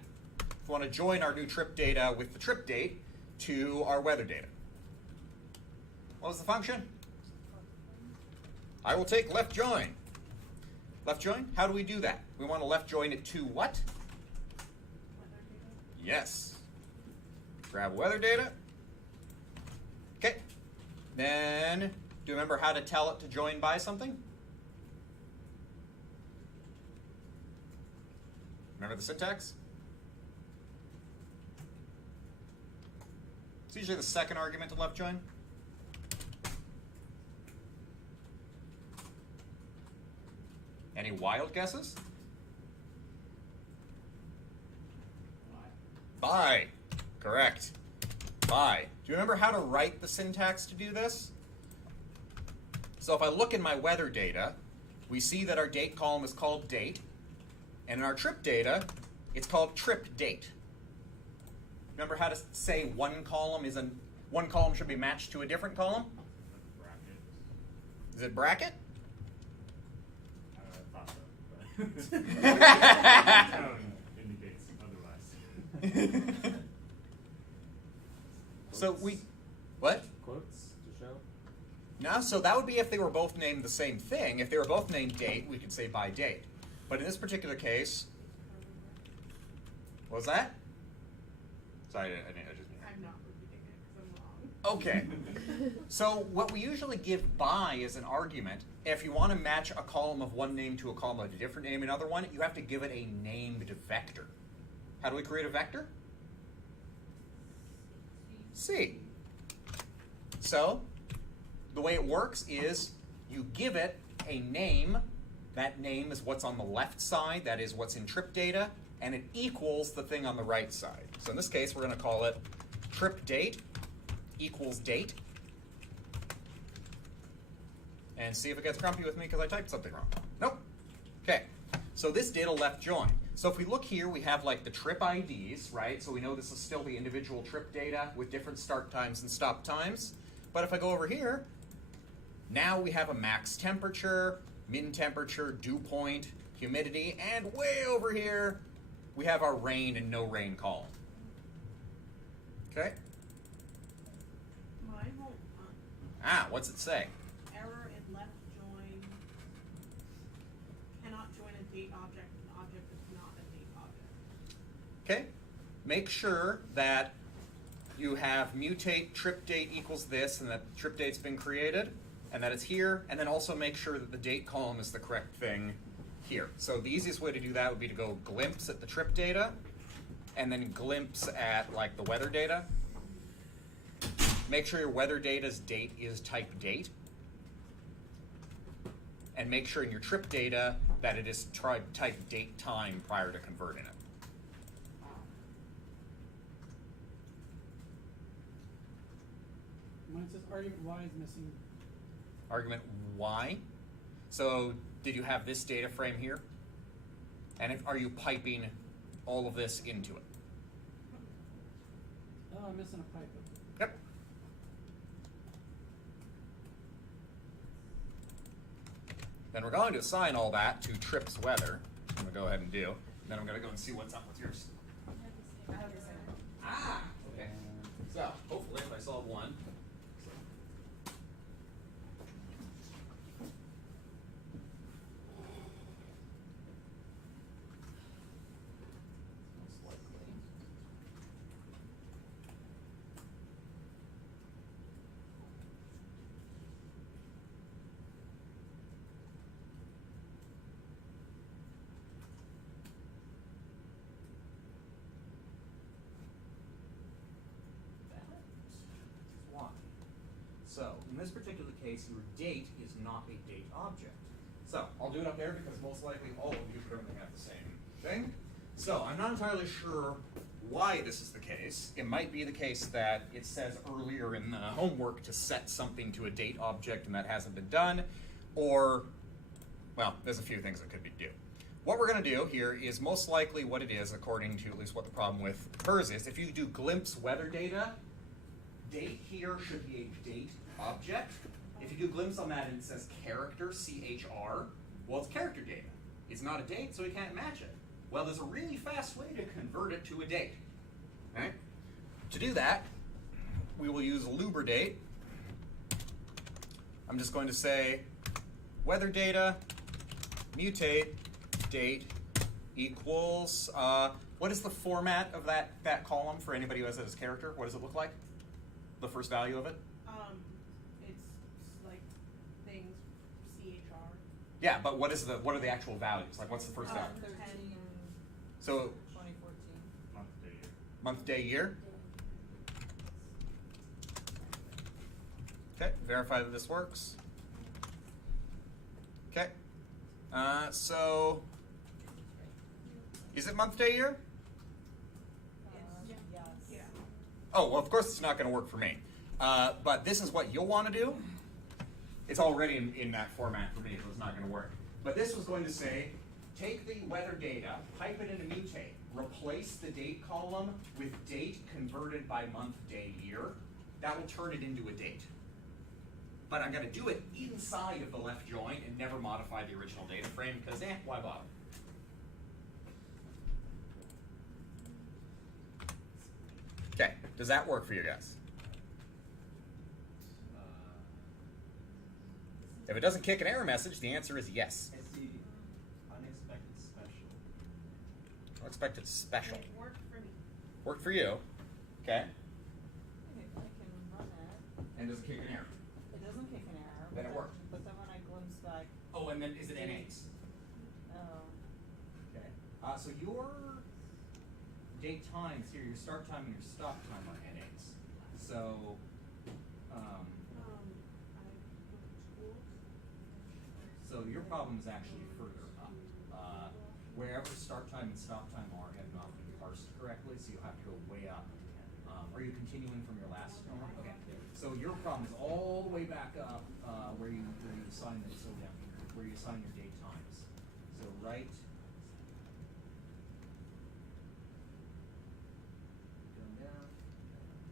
We want to join our new trip data with the trip date to our weather data. What was the function? I will take left join. Left join? How do we do that? We want to left join it to what? Weather data? Yes. Grab weather data. Okay. Then, do you remember how to tell it to join by something? Remember the syntax? It's usually the second argument to left join. Any wild guesses? By. Correct. by. Do you remember how to write the syntax to do this? So if I look in my weather data, we see that our date column is called date, and in our trip data, it's called trip date. Remember how to say one column should be matched to a different column? Bracket. Is it bracket? I thought so, but the tone indicates otherwise. So we, what? Quotes to show? No, so that would be if they were both named the same thing. If they were both named date, we could say by date. But in this particular case, what was that? Sorry, I just. I'm not repeating it because I'm wrong. Okay. So what we usually give by as an argument, if you want to match a column of one name to a column of a different name in another one, you have to give it a named vector. How do we create a vector? C. So the way it works is you give it a name. That name is what's on the left side, that is what's in trip data, and it equals the thing on the right side. So in this case, we're going to call it trip date equals date. And see if it gets grumpy with me because I typed something wrong. Nope. Okay. So this data left join. So if we look here, we have like the trip IDs, right? So we know this is still the individual trip data with different start times and stop times. But if I go over here, now we have a max temperature, min temperature, dew point, humidity, and way over here, we have our rain and no rain column. Okay? Mine won't, What's it say? error in left join, cannot join a date object, an object is not a date object. Okay? Make sure that you have mutate trip date equals this and that trip date's been created and that it's here, and then also make sure that the date column is the correct thing here. So the easiest way to do that would be to go glimpse at the trip data and then glimpse at like the weather data. Make sure your weather data's date is type date. And make sure in your trip data that it is type date time prior to converting it. Mine says argument Y is missing. Argument Y. So did you have this data frame here? And are you piping all of this into it? Oh, I'm missing a pipe. Yep. Then we're going to assign all that to trips weather. I'm going to go ahead and do. Then I'm going to go and see what's up with yours. I have the same. Ah, okay. So hopefully if I solve one. Most likely. Why? So, in this particular case, your date is not a date object. So, I'll do it up there because most likely all of you currently have the same thing. So, I'm not entirely sure why this is the case. It might be the case that it says earlier in the homework to set something to a date object and that hasn't been done. Or, well, there's a few things that could be due. What we're going to do here is most likely what it is, according to at least what the problem with hers is. If you do glimpse weather data, date here should be a date object. If you do glimpse on that and it says character, C-H-R, well, it's character data. It's not a date, so we can't match it. Well, there's a really fast way to convert it to a date. Okay? To do that, we will use LuberDate. I'm just going to say weather data, mutate, date equals, what is the format of that column for anybody who has it as character? What does it look like? The first value of it? It's like things, CHR. Yeah, but what are the actual values? Like what's the first value? 13. So 2014. Month, day, year. month, day, year. Okay, verify that this works. Okay. So is it month, day, year? Yeah. oh, well, of course it's not going to work for me. But this is what you'll want to do. It's already in that format for me, so it's not going to work. But this was going to say, take the weather data, pipe it into mutate, replace the date column with date converted by month, day, year. That will turn it into a date. But I'm going to do it inside of the left join and never modify the original data frame because, why bother? Okay, does that work for you guys? If it doesn't kick an error message, the answer is yes. I see unexpected special. Unexpected special. It worked for me. Worked for you. Okay. Okay, I can run it. And does it kick an error? It doesn't kick an error. Then it but worked. But then when I glimpse back, Oh, and then is it NAs? oh, Okay. So your date times here, your start time and your stop time are NAs. So, I looked at schools. so your problem is actually further up. Wherever start time and stop time are have not been parsed correctly, so you'll have to go way up. Are you continuing from your last one? Okay. So your problem is all the way back up where you assign it. So down here, where you assign your date times. So right. Going down.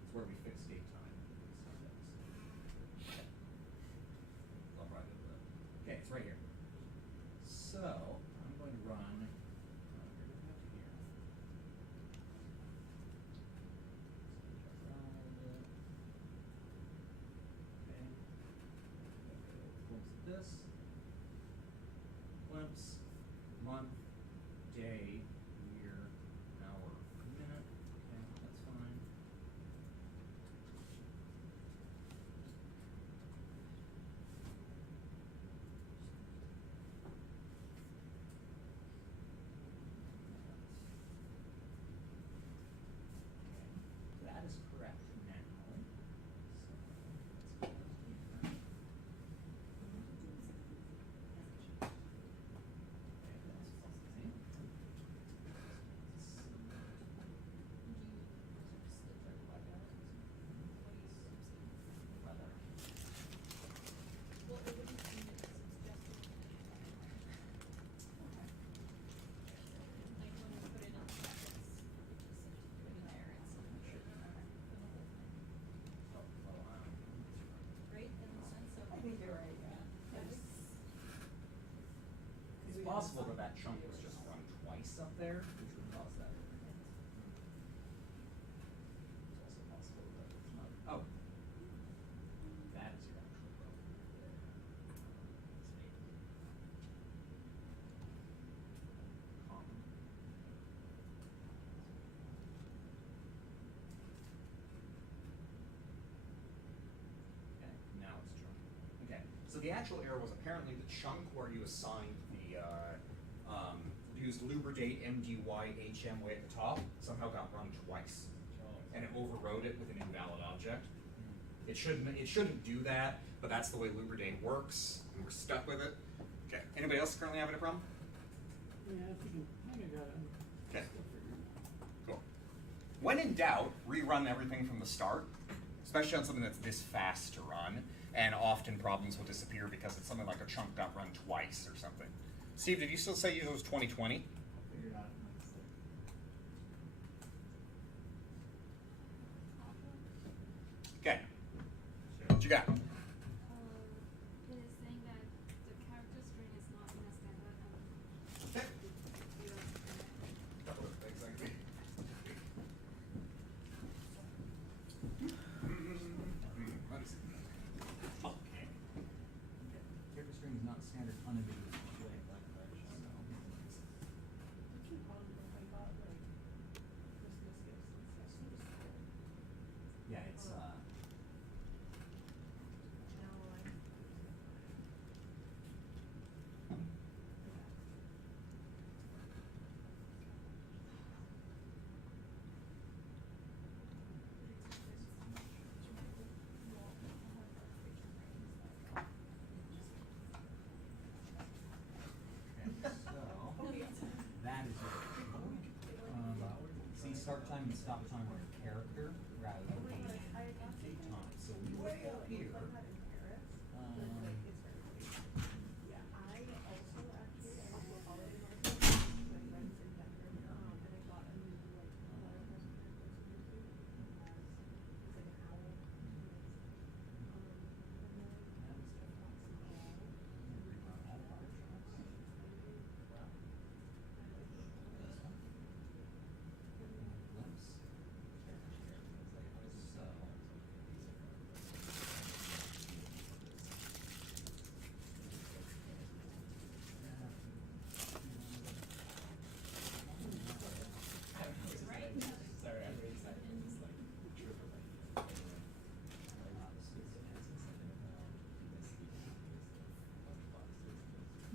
It's where we fix date time. Okay. I'll write it up. Okay, it's right here. So I'm going to run. Where did we have to here? Okay. Glimpse this. Glimpse, month, day, year, hour, minute. Okay, that's fine. That is correct now. So let's go here. Okay, that's fine. Weather. Well, it wouldn't be needed because it's just like when we put it in brackets, it just put it there, it's for the whole thing. Oh, well, Right? That makes sense, so. I think you're right, yeah. it's possible that that chunk was just run twice up there, which would cause that. It's also possible that it's not. Oh. That is your actual problem. Common. Okay, now it's chunk. Okay, so the actual error was apparently the chunk where you assigned the, used lubridate MDY HM way at the top, somehow got run twice. And it overrode it with an invalid object. It shouldn't do that, but that's the way lubridate works, and we're stuck with it. Okay, anybody else currently having a problem? Yeah, I think I got it. Okay. Cool. When in doubt, rerun everything from the start, especially on something that's this fast to run, and often problems will disappear because it's something like a chunk got run twice or something. Steve, did you still say it was 2020? Figured out. Okay, Sure. what you got? It is saying that the character string is not in a standard Okay. you don't Couple of things like me. Okay. Character string is not standard unambiguous display in black and white. I keep on them. I got like Christmas gifts and stuff. So it's cool. Yeah, it's Now like. so that is it. See, start time and stop time are a character rather than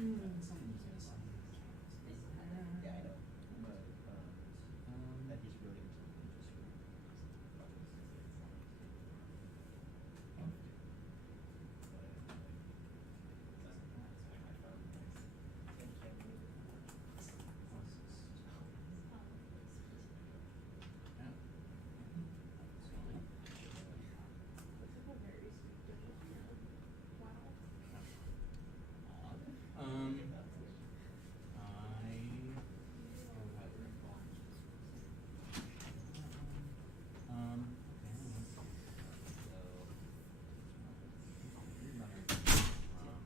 Yeah, I know. But that he's really into interest rate. This is a very stupid, wow.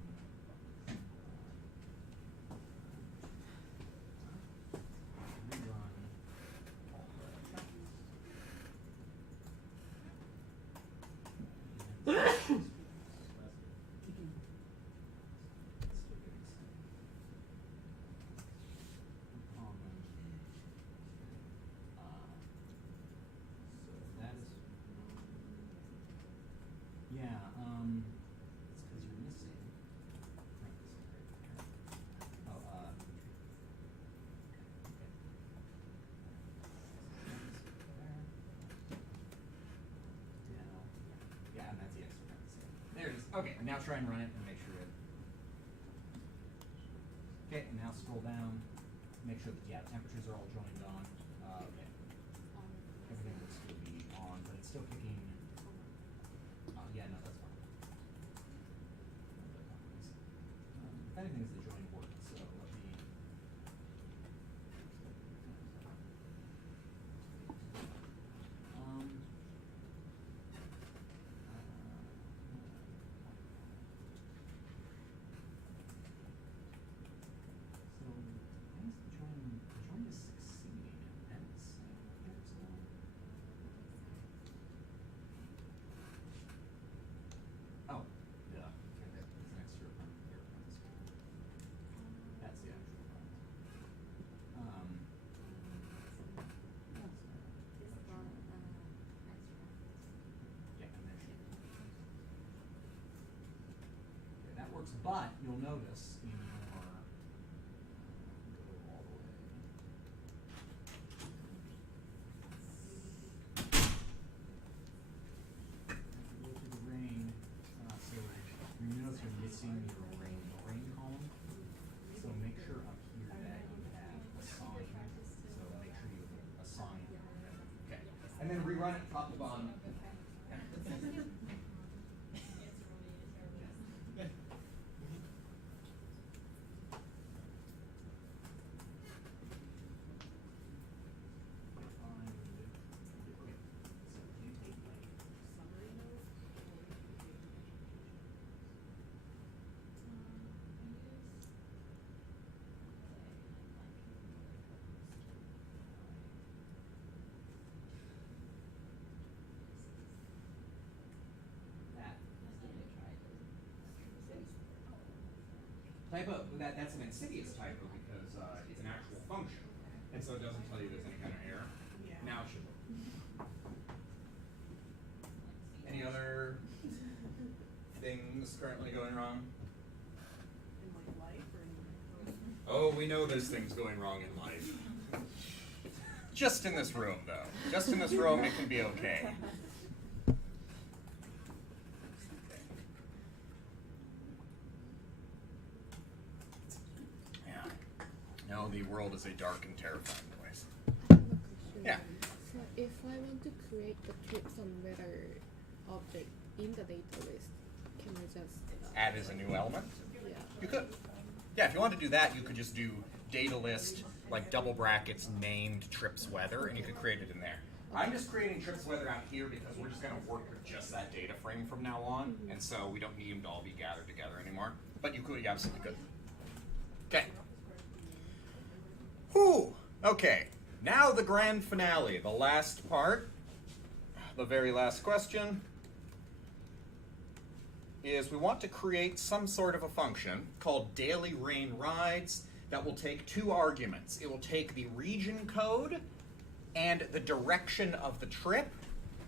There it is. Okay, and now try and run it and make sure it. Okay, and now scroll down. Make sure that temperatures are all joined on. Okay. Everything looks to be on, but it's still kicking. Yeah, no, that's fine. If anything, is the join working? So let me. So, why is the join is succeeding? Hence, there's no. Oh, yeah. Okay, there's an extra parenthesis. That's the actual file. Yeah, and there should be. Okay, that works, but you'll notice in your go all the way. Go to the rain. So you notice you're missing your rain column. So make sure up here that you have assign. So make sure you assign. Okay. And then rerun it top to bottom. Summary note Typo, that's an insidious typo because it's an actual function. And so it doesn't tell you there's any kind of error. Yeah. Now it should work. Any other things currently going wrong? in like life or in Oh, we know there's things going wrong in life. Just in this room, though. Just in this room, it can be okay. Yeah. No, the world is a dark and terrifying place. Yeah. So if I want to create the trips on weather object in the data list, can I just Add as a new element? yeah. You could. Yeah, if you want to do that, you could just do data list, like double brackets, named trips weather, and you could create it in there. I'm just creating trips weather out here because we're just going to work with just that data frame from now on, and so we don't need them to all be gathered together anymore. But you could, you absolutely could. Okay. Whew. Okay. Now the grand finale, the last part, the very last question, is we want to create some sort of a function called daily rain rides that will take two arguments. It will take the region code and the direction of the trip,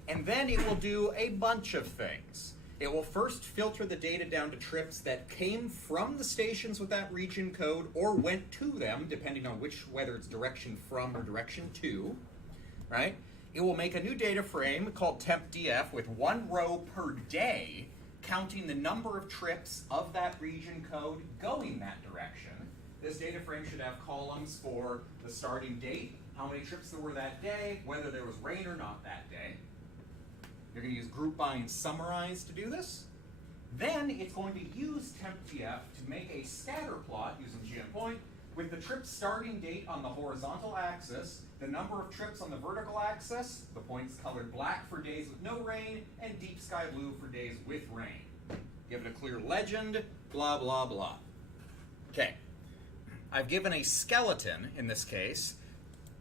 and then it will do a bunch of things. It will first filter the data down to trips that came from the stations with that region code or went to them, depending on whether it's direction from or direction to, right? It will make a new data frame called tempdf with 1 row per day, counting the number of trips of that region code going that direction. This data frame should have columns for the starting date, how many trips there were that day, whether there was rain or not that day. You're going to use group by and summarize to do this. Then it's going to use tempdf to make a scatter plot using GNPoint with the trip starting date on the horizontal axis, the number of trips on the vertical axis, the points colored black for days with no rain, and deep sky blue for days with rain. Give it a clear legend, blah, blah, blah. Okay. I've given a skeleton, in this case,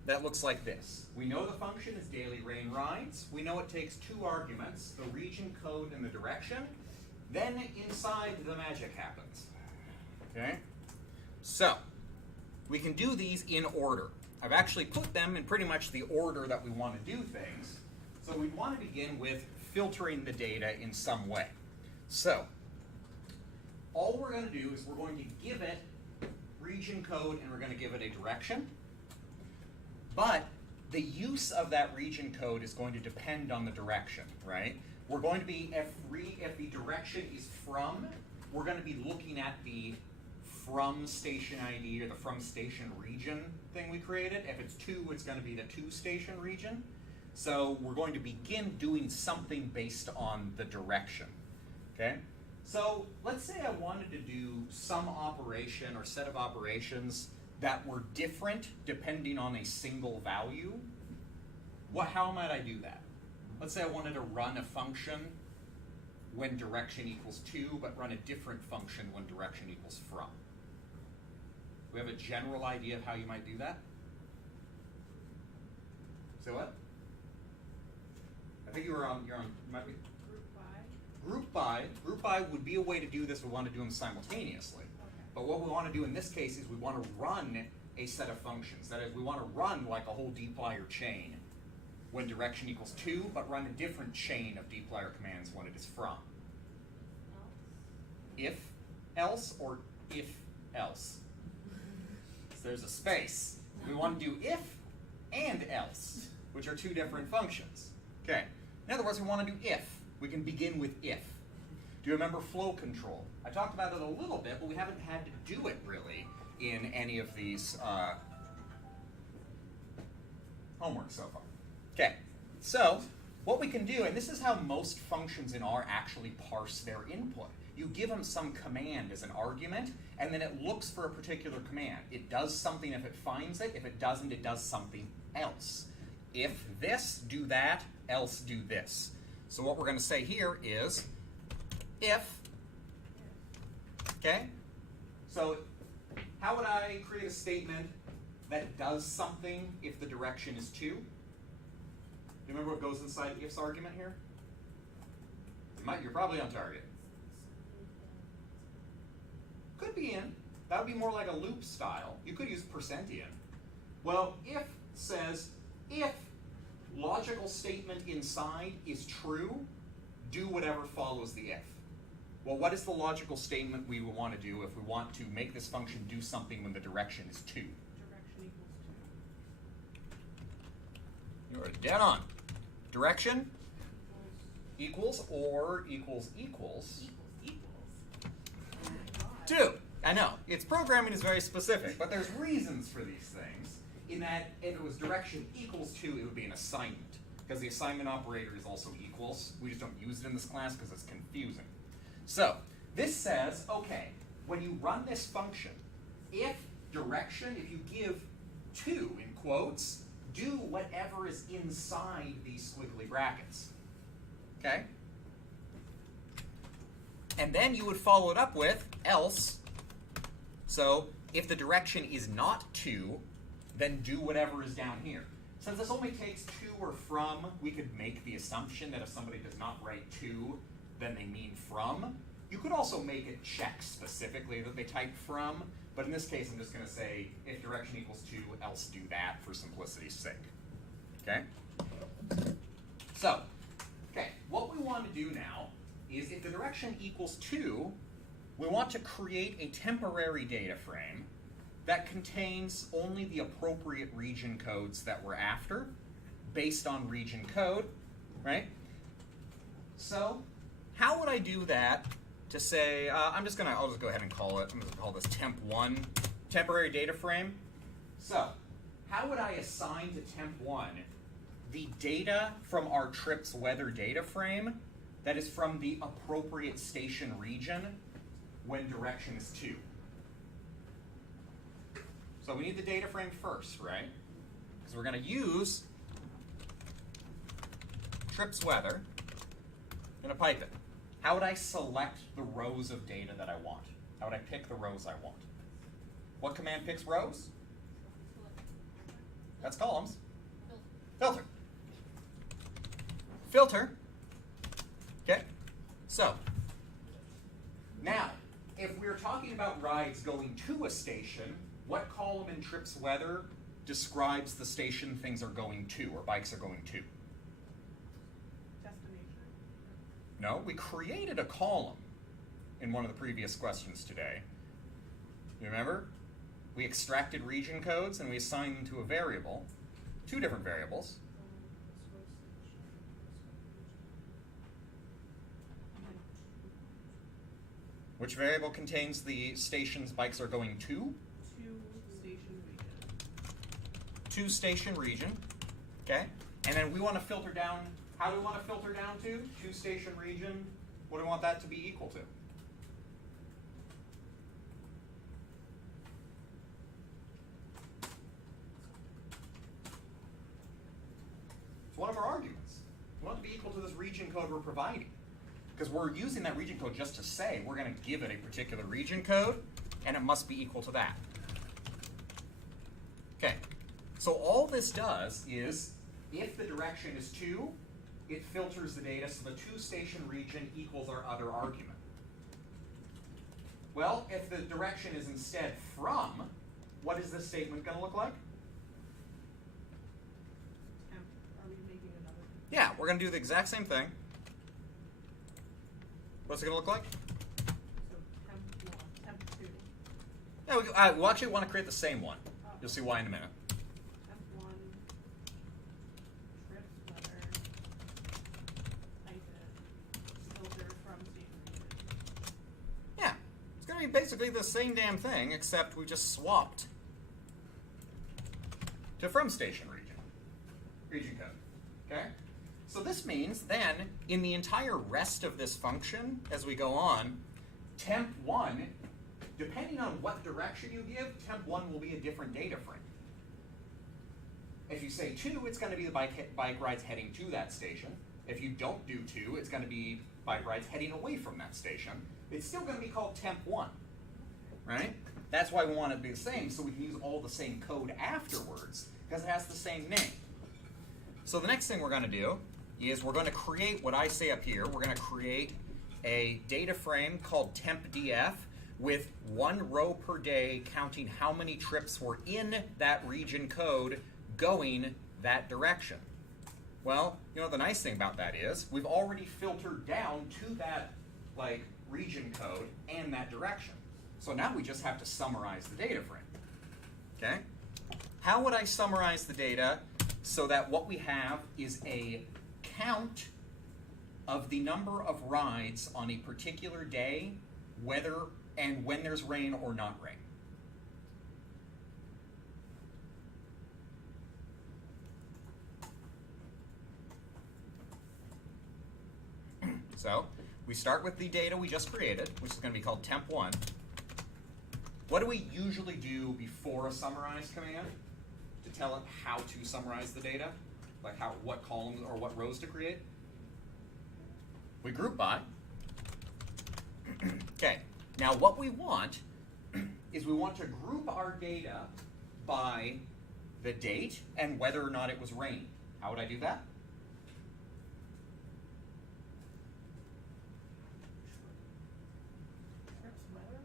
that looks like this. We know the function is daily rain rides. We know it takes 2 arguments, the region code and the direction. Then inside, the magic happens. Okay? So, we can do these in order. I've actually put them in pretty much the order that we want to do things. So we want to begin with filtering the data in some way. So, all we're going to do is we're going to give it region code and we're going to give it a direction. But the use of that region code is going to depend on the direction, right? We're going to be, if the direction is from, we're going to be looking at the from station ID or the from station region thing we created. If it's to, it's going to be the to station region. So we're going to begin doing something based on the direction, okay? So let's say I wanted to do some operation or set of operations that were different depending on a single value. How might I do that? Let's say I wanted to run a function when direction equals to, but run a different function when direction equals from. We have a general idea of how you might do that? Say what? I think you might be. Group by would be a way to do this. We want to do them simultaneously. But what we want to do in this case is we want to run a set of functions. That is, we want to run like a whole dplyr chain when direction equals to, but run a different chain of dplyr commands when it is from. If else or if else. So there's a space. We want to do if and else, which are 2 different functions. Okay. In other words, we want to do if. We can begin with if. Do you remember flow control? I talked about it a little bit, but we haven't had to do it really in any of these homework so far. Okay, so what we can do, and this is how most functions in R actually parse their input. You give them some command as an argument, and then it looks for a particular command. It does something if it finds it. If it doesn't, it does something else. If this, do that, else do this. So what we're going to say here is if, okay? So how would I create a statement that does something if the direction is to? Do you remember what goes inside if's argument here? You're probably on target. Could be in. That would be more like a loop style. You could use %in. Well, if says if logical statement inside is true, do whatever follows the if. Well, what is the logical statement we would want to do if we want to make this function do something when the direction is to? Direction equals You are dead on. Direction equals or equals equals. Oh my God. 2. I know. Its programming is very specific, but there's reasons for these things. In that, if it was direction equals 2, it would be an assignment, because the assignment operator is also equals. We just don't use it in this class because it's confusing. So, this says, okay, when you run this function, if direction, if you give 2 in quotes, do whatever is inside these squiggly brackets. Okay? And then you would follow it up with else. So, if the direction is not to, then do whatever is down here. Since this only takes to or from, we could make the assumption that if somebody does not write to, then they mean from. You could also make it check specifically that they type from, but in this case I'm just going to say if direction equals to, else do that for simplicity's sake. Okay? So, okay, what we want to do now is if the direction equals 2, we want to create a temporary data frame that contains only the appropriate region codes that we're after based on region code, right? So how would I do that to say, I'll just go ahead and call it, I'm going to call this temp1, temporary data frame. So how would I assign to temp1 the data from our TRIPS weather data frame that is from the appropriate station region when direction is 2? So we need the data frame first, right? Because we're going to use TRIPS weather and a pipe it. How would I select the rows of data that I want? How would I pick the rows I want? What command picks rows? That's columns. Filter. Filter. Okay. So now, if we're talking about rides going to a station, what column in TRIPS weather describes the station things are going to, or bikes are going to? Destination. No, we created a column in one of the previous questions today. You remember? We extracted region codes and we assigned them to a variable, 2 different variables. Which variable contains the stations bikes are going to? To station region. Okay? And then we want to filter down, how do we want to filter down to station region? What do we want that to be equal to? It's one of our arguments. We want it to be equal to this region code we're providing. Because we're using that region code just to say we're going to give it a particular region code, and it must be equal to that. Okay, so all this does is, if the direction is 2, it filters the data so the 2 station region equals our other argument. Well, if the direction is instead from, what is this statement going to look like? Are we making another? Yeah, we're going to do the exact same thing. What's it going to look like? So temp 1, temp 2. Yeah, we'll actually want to create the same one. You'll see why in a minute. Temp 1, TRIPS weather, type it, filter from station region. Yeah, it's going to be basically the same damn thing, except we just swapped to from station region code. Okay? So this means then, in the entire rest of this function, as we go on, temp1, depending on what direction you give, temp1 will be a different data frame. If you say 2, it's going to be the bike rides heading to that station. If you don't do 2, it's going to be bike rides heading away from that station. It's still going to be called temp1, right? That's why we want it to be the same, so we can use all the same code afterwards, because it has the same name. So the next thing we're going to do is we're going to create what I say up here. We're going to create a data frame called tempdf with 1 row per day counting how many trips were in that region code going that direction. Well, you know, the nice thing about that is we've already filtered down to that region code and that direction. So now we just have to summarize the data frame. Okay? How would I summarize the data so that what we have is a count of the number of rides on a particular day, whether and when there's rain or not rain? So we start with the data we just created, which is going to be called temp1. What do we usually do before a summarize command to tell it how to summarize the data? Like what columns or what rows to create? We group by. Okay, now what we want is we want to group our data by the date and whether or not it was raining. How would I do that? TRIPS weather?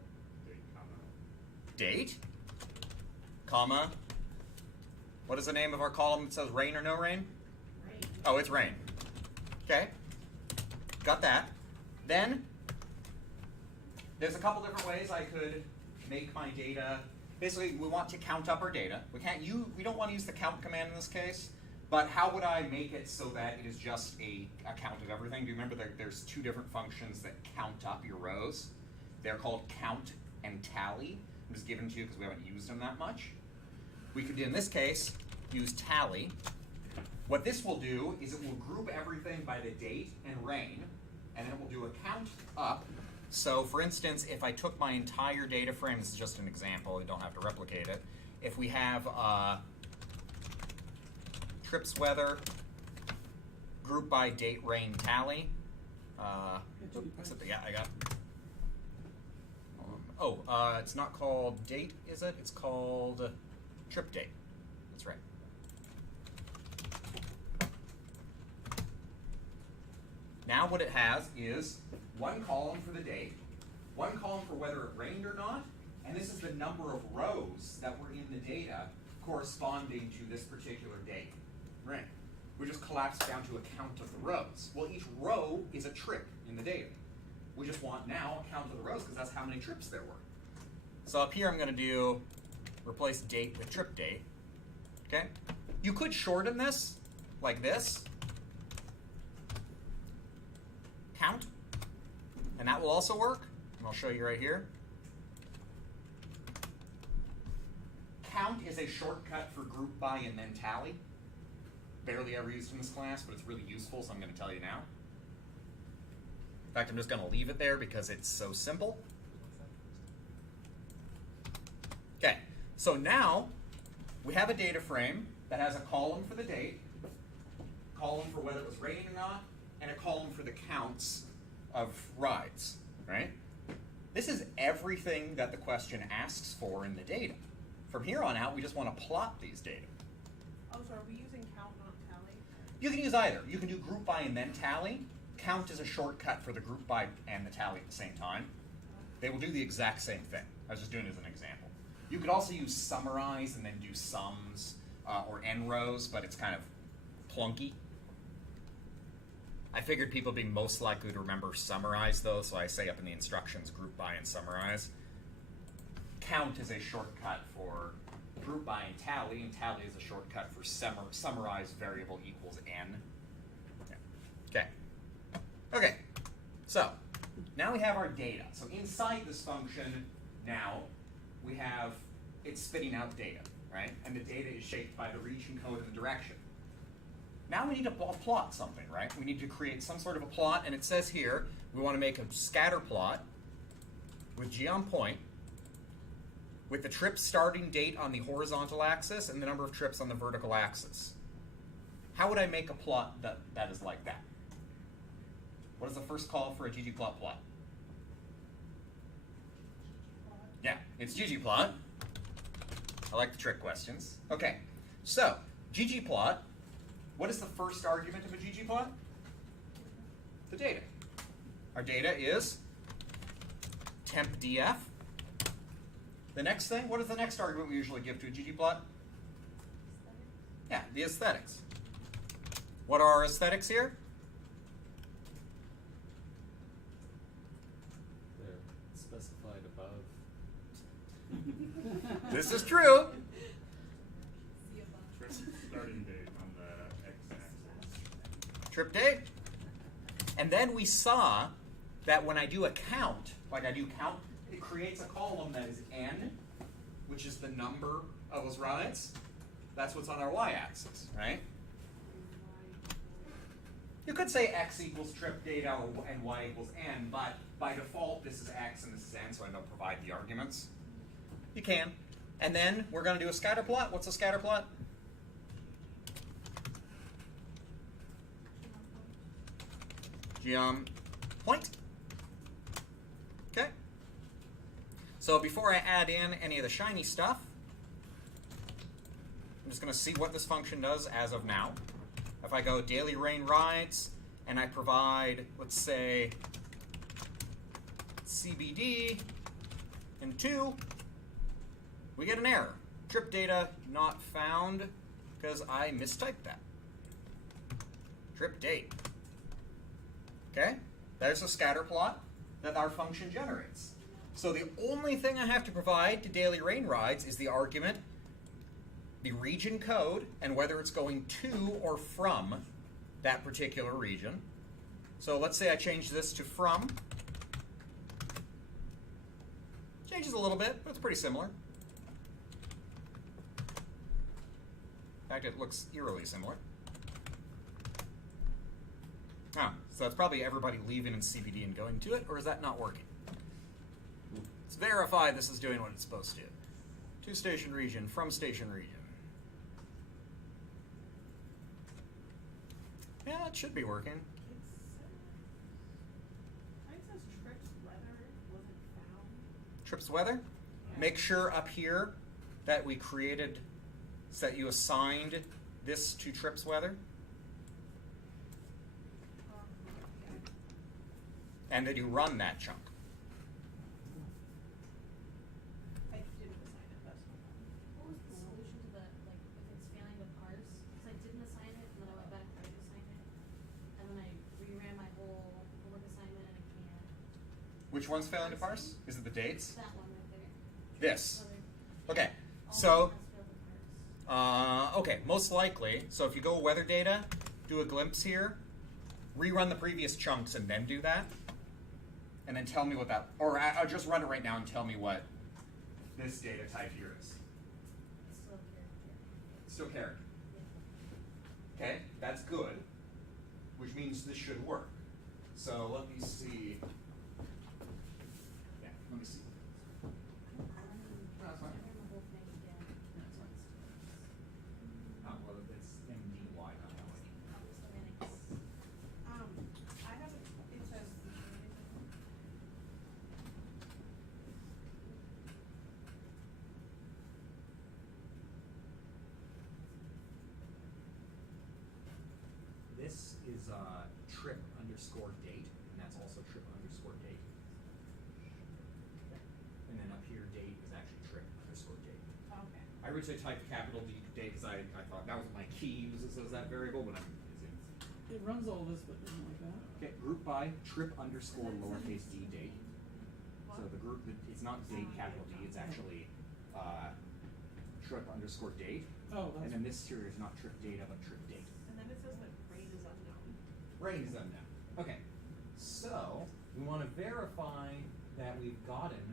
Date, comma, what is the name of our column that says rain or no rain? Rain. Oh, it's rain. Okay, got that. Then, there's a couple different ways I could make my data. Basically, we want to count up our data. We don't want to use the count command in this case, but how would I make it so that it is just a count of everything? Do you remember that there's two different functions that count up your rows? They're called count and tally. I'm just giving to you because we haven't used them that much. We could, in this case, use tally. What this will do is it will group everything by the date and reign, and then it will do a count up. So for instance, if I took my entire data frame, this is just an example, you don't have to replicate it. If we have trips weather, group by date, reign, tally. Yeah, I got. It's not called date, is it? It's called trip date. That's right. Now what it has is one column for the date, one column for whether it rained or not, and this is the number of rows that were in the data corresponding to this particular date. Right. We just collapsed down to a count of the rows. Well, each row is a trip in the data. We just want now a count of the rows because that's how many trips there were. So up here I'm going to do replace date with trip date. Okay? You could shorten this like this. Count. And that will also work. And I'll show you right here. Count is a shortcut for group by and then tally. Barely ever used in this class, but it's really useful, so I'm going to tell you now. In fact, I'm just going to leave it there because it's so simple. Okay, so now we have a data frame that has a column for the date, a column for whether it was raining or not, and a column for the counts of rides, right? This is everything that the question asks for in the data. From here on out, we just want to plot these data. Oh, so are we using count, not tally? You can use either. You can do group by and then tally. Count is a shortcut for the group by and the tally at the same time. They will do the exact same thing. I was just doing it as an example. You could also use summarize and then do sums or n rows, but it's kind of clunky. I figured people would be most likely to remember summarize though, so I say up in the instructions group by and summarize. Count is a shortcut for group by and tally is a shortcut for summarize variable equals n. Okay. Okay. So now we have our data. So inside this function now we have it's spitting out data, right? And the data is shaped by the region code and the direction. Now we need to plot something, right? We need to create some sort of a plot, and it says here we want to make a scatter plot with g on point, with the trip starting date on the horizontal axis and the number of trips on the vertical axis. How would I make a plot that is like that? What is the first call for a ggplot plot? Yeah, it's ggplot. I like the trick questions. Okay, so ggplot, what is the first argument of a ggplot? The data. Our data is temp df. The next thing, what is the next argument we usually give to a ggplot? Yeah, the aesthetics. What are our aesthetics here? They're specified above. This is true. Trip starting date on the x-axis. Trip date. And then we saw that when I do a count, like I do count, it creates a column that is n, which is the number of those rides. That's what's on our y-axis, right? You could say x equals trip data and y equals n, but by default this is x and this is n, so I don't provide the arguments. You can. And then we're going to do a scatter plot. What's a scatter plot? Point. Okay. So before I add in any of the shiny stuff, I'm just going to see what this function does as of now. If I go daily rain rides and I provide, let's say, CBD and 2, we get an error. Trip data not found because I mistyped that. Trip date. Okay? There's a scatter plot that our function generates. So the only thing I have to provide to daily rain rides is the argument, the region code, and whether it's going to or from that particular region. So let's say I change this to from. Changes a little bit, but it's pretty similar. In fact, it looks eerily similar. Ah, so it's probably everybody leaving in CBD and going to it, or is that not working? Let's verify this is doing what it's supposed to. To station region, from station region. Yeah, it should be working. Mine says trips weather wasn't found. Trips weather. Make sure up here that we created, so that you assigned this to trips weather, and that you run that chunk. I didn't assign it, that's no problem. What was the solution to the, like, if it's failing to parse? Cause I didn't assign it, and then I went back, tried to assign it, and then I reran my whole homework assignment, and I can't. Which one's failing to parse? Is it the dates? That one right there. This. Other- Okay. all So. of them has failed to parse. Okay, most likely. So if you go weather data, do a glimpse here, rerun the previous chunks, and then do that, and then tell me what that, or I'll just run it right now and tell me what this data type here is. It's still character. Still character. Okay, that's good, which means this should work. So let me see. Yeah, let me see. That's fine. I ran the whole thing again. That's fine. Well, it's MDY, not LA. I haven't, it says. This is trip underscore date, and that's also trip underscore date. Okay. And then up here, date is actually trip underscore date. Okay. I originally typed capital D date because I thought that was my key uses as that variable, but I'm using. It runs all this, but doesn't like that. Okay, group by trip underscore lowercase d date. So the group, it's not date capital D, it's actually trip underscore date. Oh, that's. And then this here is not trip data, but trip date. And then it says that rain is unknown. Rain is unknown. Okay, so we want to verify that we've gotten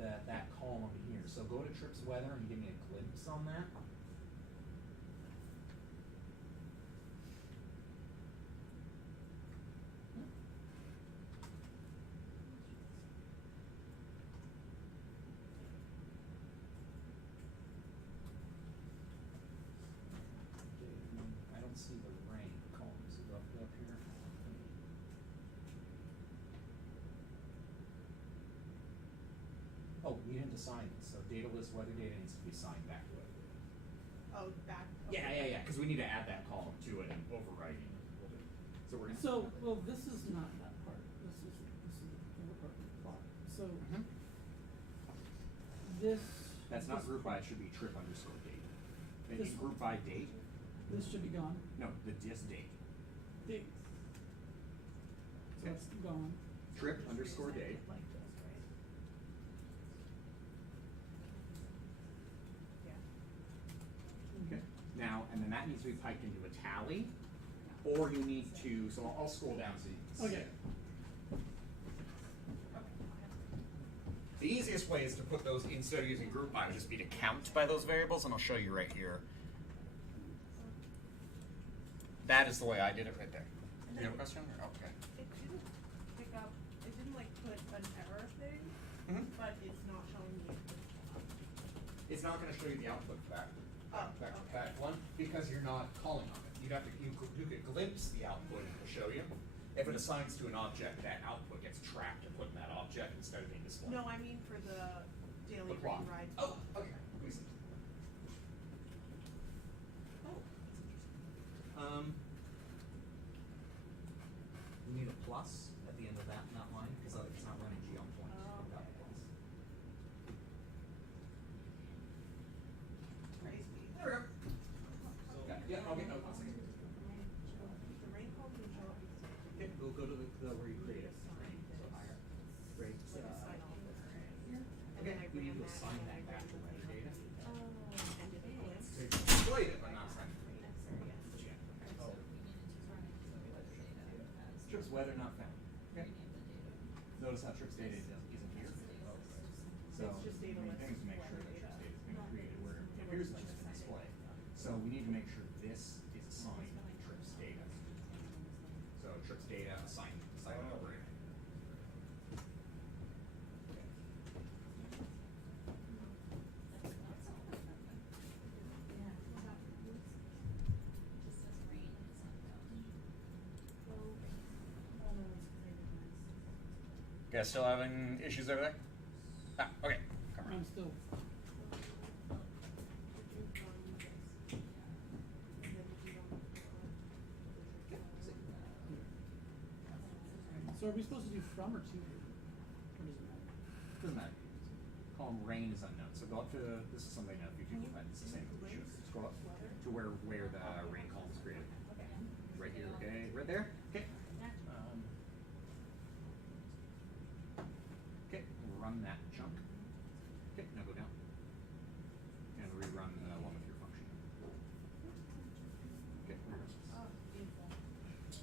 that column here. So go to trips weather and give me a glimpse on that. I don't see the rain column. Is it up here? Oh, we didn't assign this, so data list weather data needs to be assigned back to weather data. Oh, back. Yeah, because we need to add that column to it and overwriting it. So we're gonna. So, well, this is not that part. This is the other part of the plot. So Mhm. this. That's not this group by, part- it should be trip underscore date. And This in group by date, This should be gone. no, the just date. Date. So Okay. it's gone. Trip underscore date. Like this, right? Yeah. Okay. Now, and then that needs to be piped into a tally, or you need to, so I'll scroll down so you can see. Okay. it. The easiest way is to put those, instead of using group by, would just be to count by those variables, and I'll show you right here. That is the way I did it right there. Do you have a question? Or- Okay. It didn't pick up, it didn't like put an error thing, Mhm. but it's not showing me. It's not going to show you the output for that, Oh, that okay. one, because you're not calling on it. You'd have to, you could glimpse the output and it'll show you. If it assigns to an object, that output gets tracked and put in that object instead of being displayed. No, I mean for the daily The plot. rain ride. Oh, okay. Let me see. Oh, We need a plus at the end of that, not line, because it's not running G on point. Oh, without a okay. plus. crazy. There we go. Okay, yeah, okay, no, one second. The rain call didn't show up because. Okay, we'll go to the where you create it. we need to ran assign that and I back to ran weather the data. and did a glimpse. So you can exploit it, but not assign it. Yes. So if we needed to run it to the weather data as. Trips weather not found. Okay. Rename the data. Notice how trips data isn't here. So It's just data we lists things to make sure weather that trips data. data is being created where it appears like it's been displayed. So we need to make sure this is assigned trips data. So trips data assigned operator. Just says rain is unknown. You guys still having issues over there? Ah, okay. Come I'm still, so are we supposed to do from or to? Or does it matter? Doesn't matter. Column rain is unknown. So go up to, this is something that a few people have, it's the same, we should scroll up to where the rain column is created. Right here, okay, right there, okay. Okay, run that chunk. Okay, now go down. And rerun the one with your function. Okay, rerun this.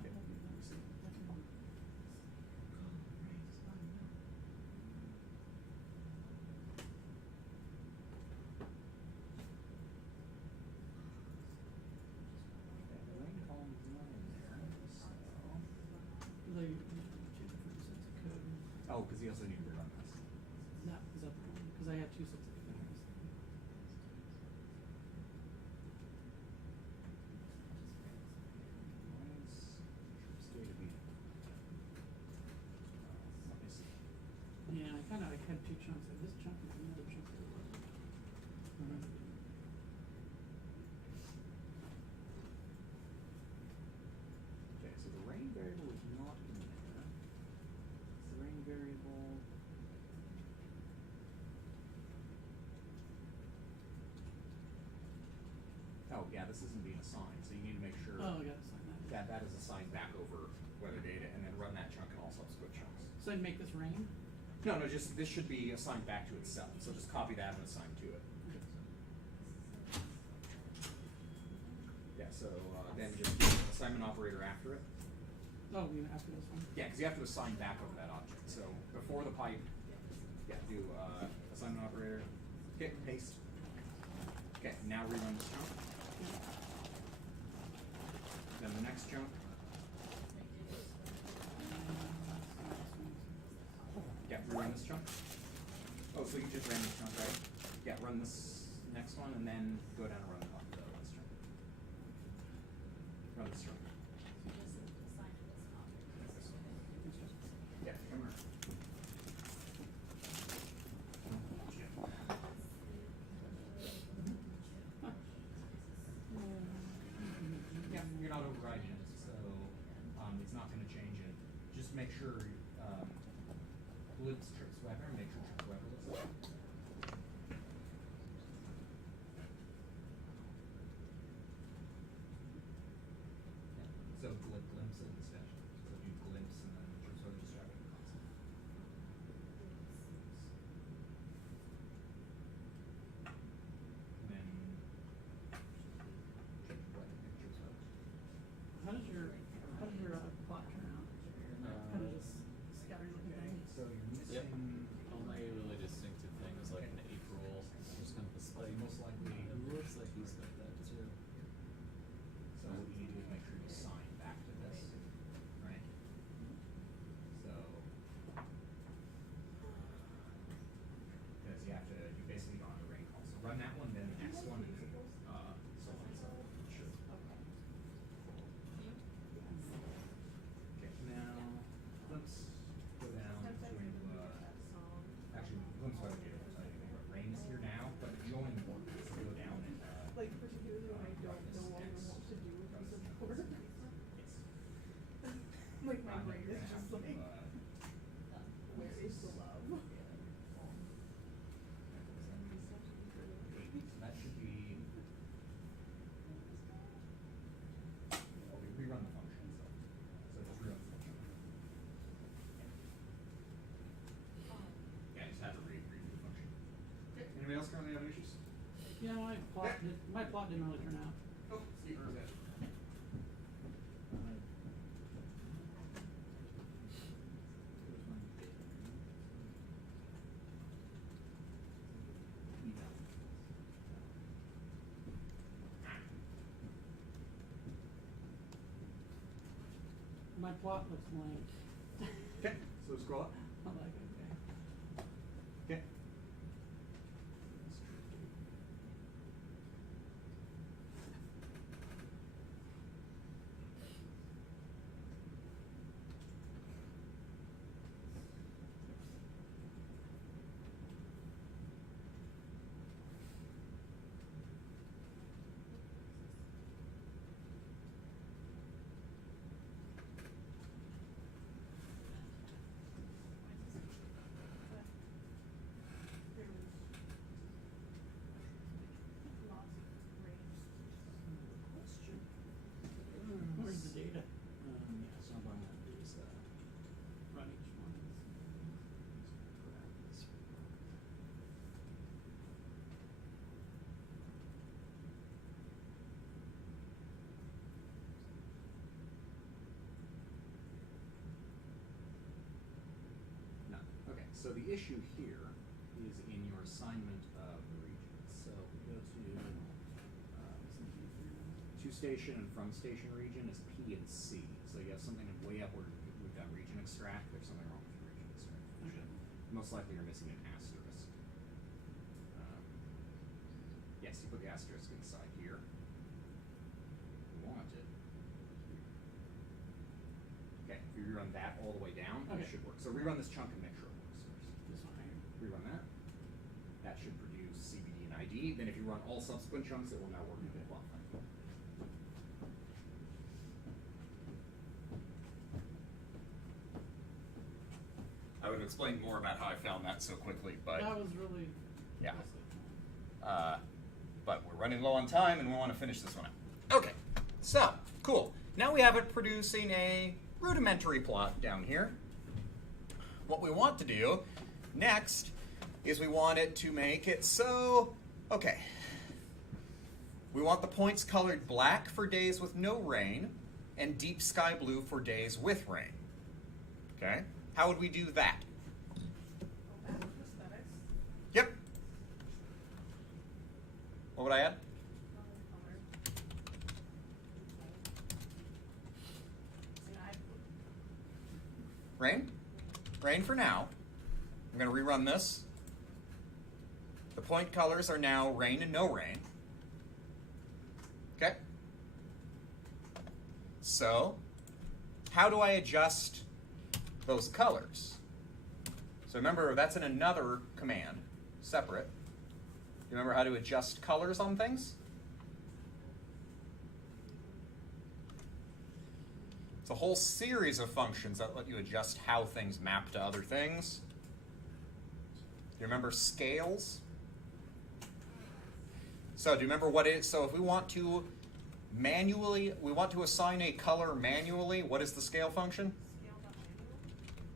Okay, let me see. Okay, the rain column is not in there, so. Like, change for the sets of code. Oh, because you also need to rerun this. Is that the one? Because I had two sets of code. Why is trips data being? Let me see. Yeah, I had two chunks. Like this chunk is another chunk that it wasn't. Okay, so the rain variable is not in there. It's the rain variable. Oh, yeah, this isn't being assigned, so you need to make sure Oh, I gotta sign that. that is assigned back over weather data and then run that chunk and all subsequent chunks. So I'd make this rain? No, just this should be assigned back to itself. So just copy that and assign to it. Yeah, so then just do an assignment operator after it. Oh, you mean after this one? Yeah, because you have to assign back over that object. So before the pipe, yeah, do assignment operator. Okay, paste. Okay, now rerun this chunk. Then the next chunk. Yeah, rerun this chunk. Oh, so you just ran this chunk, right? Yeah, run this next one and then go down and run the last chunk. Run this chunk. Just assign it as an object. Yeah, come here. Yeah, you're not overriding it, so it's not going to change it. Just make sure glimpse trips weather, make sure trips weather looks like. So glimpse instead. So do glimpse and then trips weather just drag it constant. And then trips weather, trips weather. How does your plot turn out? Kind of just scattered looking Okay, thing. so you're missing. Yep. Only really distinctive thing is like in April, there's kind of a spike. Most likely. It looks like he's got that too. So what you need to do is make sure you assign back to this, right? So, because you have to, you basically go on a rain call. So run that one, then the next one, and so on and so forth. Sure. Okay, now, let's go down to, actually, glimpse weather data, doesn't tell you anything, but rain is here now, but join one, so go down and, Like particularly when I don't no longer want to do a piece of work. yes. Like my Then brain you're is gonna have just to, like, where is the love? So that should be Yeah, my plot didn't really turn out. Oh, Steve, where's that? My plot looks blank. Okay, so scroll up. I'm like, okay. Okay. Where's the data? Yeah, so I'm going to use Run each one. No. Okay, so the issue here is in your assignment of the regions. So we go to to station and from station region is P and C. So you have something way up where we've done region extract. There's something wrong with the region extract function. Most likely you're missing an asterisk. Yes, you put the asterisk inside here. You want it. Okay, if you rerun that all the way down, it Okay. should work. So rerun this chunk and make sure it works first. This one right here. Rerun that. That should produce CBD and ID. Then if you run all subsequent chunks, it will now work with the plot function. I would have explained more about how I found that so quickly, but That was really. yeah. But we're running low on time and we want to finish this one out. Okay, so cool. Now we have it producing a rudimentary plot down here. What we want to do next is we want it to make it so, okay. We want the points colored black for days with no rain and deep sky blue for days with rain. Okay, how would we do that? Go back to aesthetics, Yep. What would I add? color. See, Rain? Rain for now. I'm going to rerun this. The point colors are now rain and no rain. Okay? So, how do I adjust those colors? So remember, that's in another command, separate. You remember how to adjust colors on things? It's a whole series of functions that let you adjust how things map to other things. You remember scales? So do you remember what it is? So if we want to we want to assign a color manually, what is the scale function? scale dot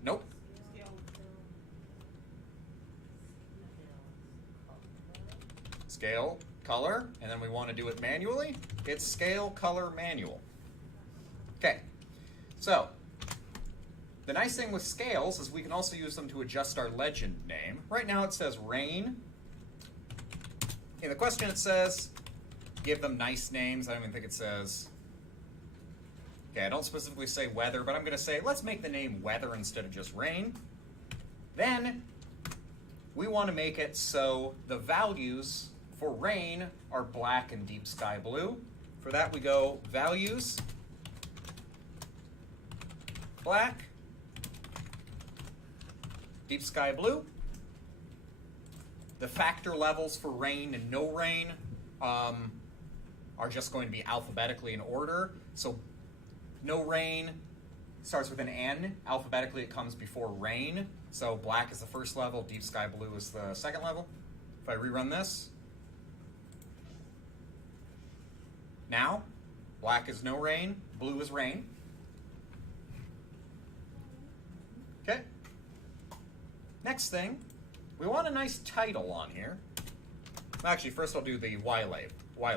manual, Nope. scale Scale, color, and then we want to do it manually. It's scale, color, manual. Okay, so the nice thing with scales is we can also use them to adjust our legend name. Right now it says rain. In the question it says, give them nice names. I don't even think it says, okay, I don't specifically say weather, but I'm going to say, let's make the name weather instead of just rain. Then we want to make it so the values for rain are black and deep sky blue. For that we go values, black, deep sky blue. The factor levels for rain and no rain are just going to be alphabetically in order. So no rain starts with an N. Alphabetically it comes before rain. So black is the first level, deep sky blue is the second level. If I rerun this, now black is no rain, blue is rain. Okay. Next thing, we want a nice title on here. Actually, first I'll do the Y label. Y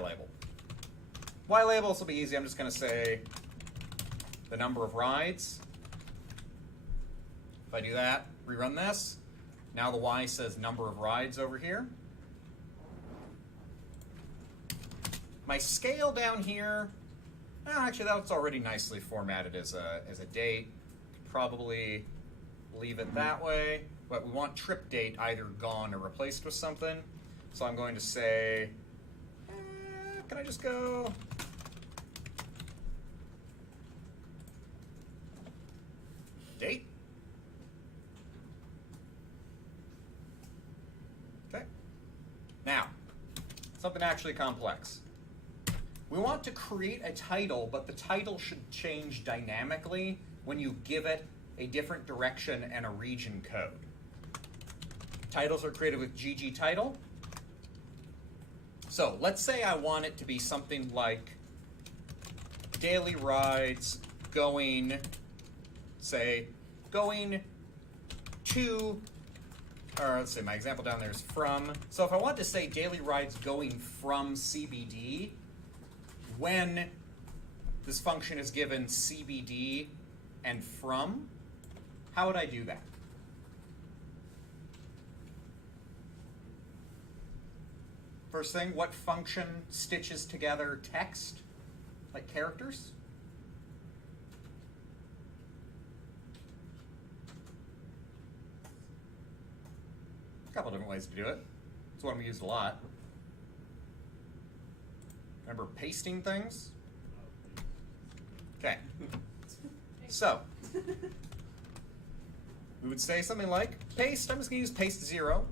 label, this will be easy. I'm just going to say the number of rides. If I do that, rerun this. Now the Y says number of rides over here. My scale down here, actually that's already nicely formatted as a date. Probably leave it that way. But we want trip date either gone or replaced with something. So I'm going to say, can I just go? Date. Okay. Now, something actually complex. We want to create a title, but the title should change dynamically when you give it a different direction and a region code. Titles are created with GG title. So let's say I want it to be something like daily rides going, say, going to, or let's say my example down there is from. So if I want to say daily rides going from CBD, when this function is given CBD and from, how would I do that? First thing, what function stitches together text, like characters? A couple different ways to do it. It's one we used a lot. Remember pasting things? Okay. So, we would say something like paste. I'm just going to use paste 0.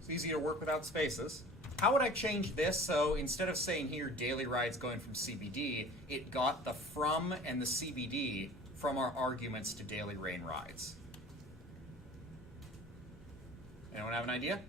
It's easy to work without spaces. How would I change this so instead of saying here daily rides going from CBD, it got the from and the CBD from our arguments to daily rain rides? Anyone have an idea?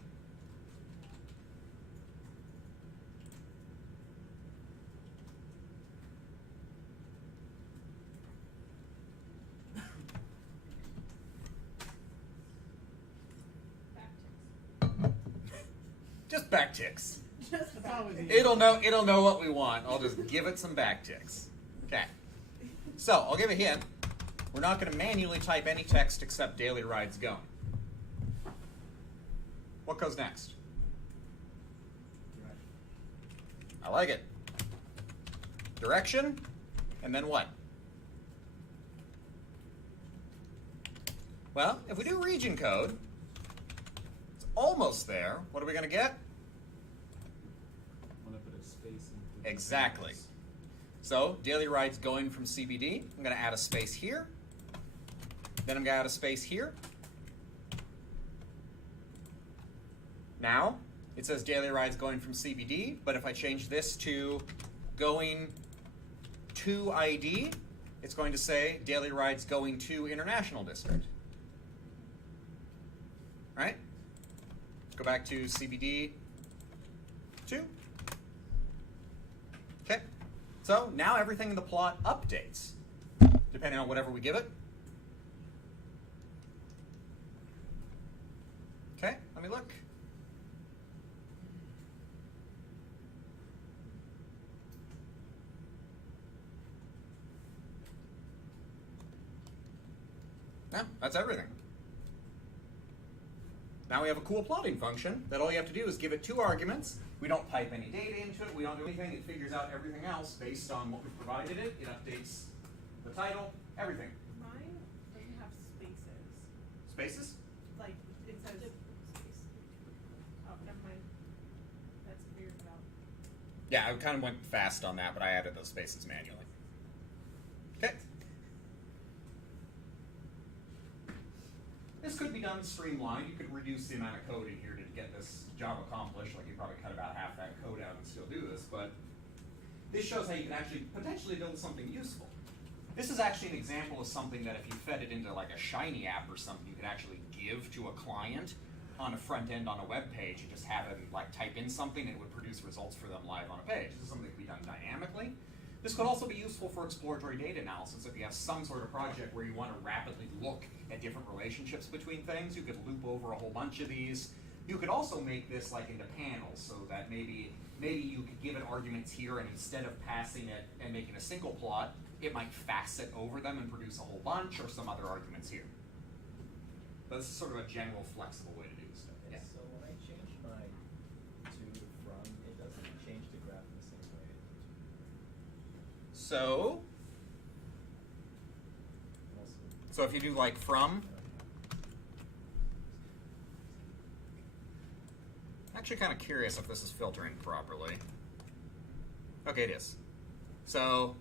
Just backticks. Just That's always easy. It'll know what we want. I'll just give it some backticks. Okay. So I'll give a hint. We're not going to manually type any text except daily rides going. What goes next? I like it. Direction, and then what? Well, if we do region code, it's almost there. What are we going to get? Want to put a space in between Exactly. those. So, daily rides going from CBD. I'm going to add a space here. Then I'm going to add a space here. Now, it says daily rides going from CBD, but if I change this to going to ID, it's going to say daily rides going to International District. Right? Go back to CBD 2. Okay. So now everything in the plot updates, depending on whatever we give it. Okay, let me look. Yeah, that's everything. Now we have a cool plotting function that all you have to do is give it 2 arguments. We don't pipe any data into it. We don't do anything. It figures out everything else based on what we've provided it. It updates the title, everything. Mine doesn't have spaces. Spaces? Like, it says, oh, never mind. That's weird about. Yeah, I kind of went fast on that, but I added those spaces manually. Okay. This could be done streamlined. You could reduce the amount of code in here to get this job accomplished. Like you probably cut about half that code out and still do this, but this shows how you can actually potentially build something useful. This is actually an example of something that if you fed it into like a Shiny app or something, you could actually give to a client on a front end on a web page and just have them like type in something and it would produce results for them live on a page. This is something that can be done dynamically. This could also be useful for exploratory data analysis. If you have some sort of project where you want to rapidly look at different relationships between things, you could loop over a whole bunch of these, You could also make this like into panels, so that maybe you could give it arguments here, and instead of passing it and making a single plot, it might facet over them and produce a whole bunch, or some other arguments here. But this is sort of a general flexible way to do stuff. Okay, Yeah. so when I change my to from, it doesn't change the graph in the same way. So Also, if you do like from, actually kind of curious if this is filtering properly. Okay, it is. So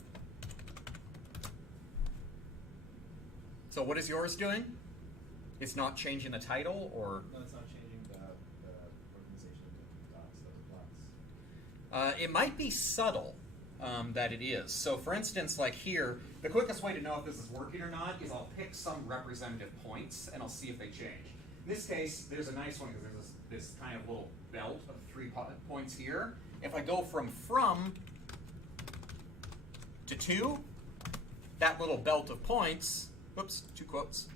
what is yours doing? It's not changing the title, or? no, it's not changing the organization of the dots, those blocks. It might be subtle that it is. So for instance, like here, the quickest way to know if this is working or not is I'll pick some representative points and I'll see if they change. In this case, there's a nice one because there's this kind of little belt of 3 points here. If I go from to 2, that little belt of points, whoops, 2 quotes,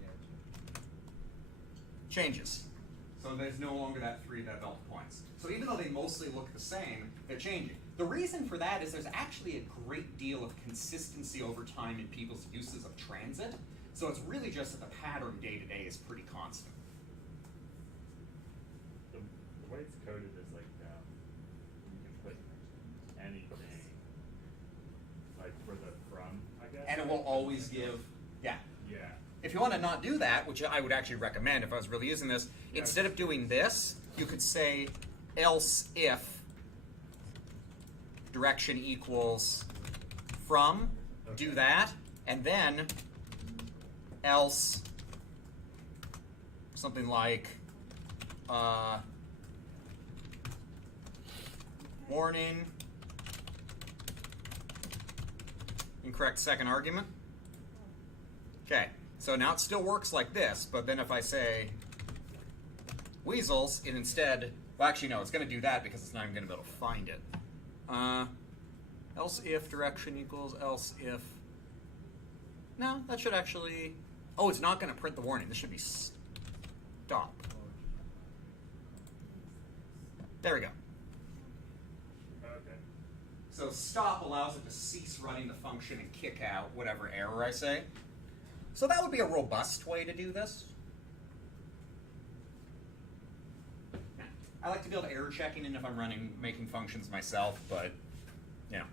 Yeah, changes. So there's no longer that belt of points. So even though they mostly look the same, they're changing. The reason for that is there's actually a great deal of consistency over time in people's uses of transit. So it's really just that the pattern day to day is pretty constant. The way it's coded is like you can put anything, like for the from, I guess. And it will always give, yeah. Yeah. If you want to not do that, which I would actually recommend if I was really using this, instead of doing this, you could say else if direction equals from, do that, and then else something like warning, incorrect second argument. Okay, so now it still works like this, but then if I say weasels, it instead, well actually no, it's going to do that because it's not even going to be able to find it. Else if direction equals else if, no, that should actually, oh, it's not going to print the warning. This should be stop. There we go. Okay. So stop allows it to cease running the function and kick out whatever error I say. So that would be a robust way to do this. I like to be able to error checking in if I'm making functions myself, but you know,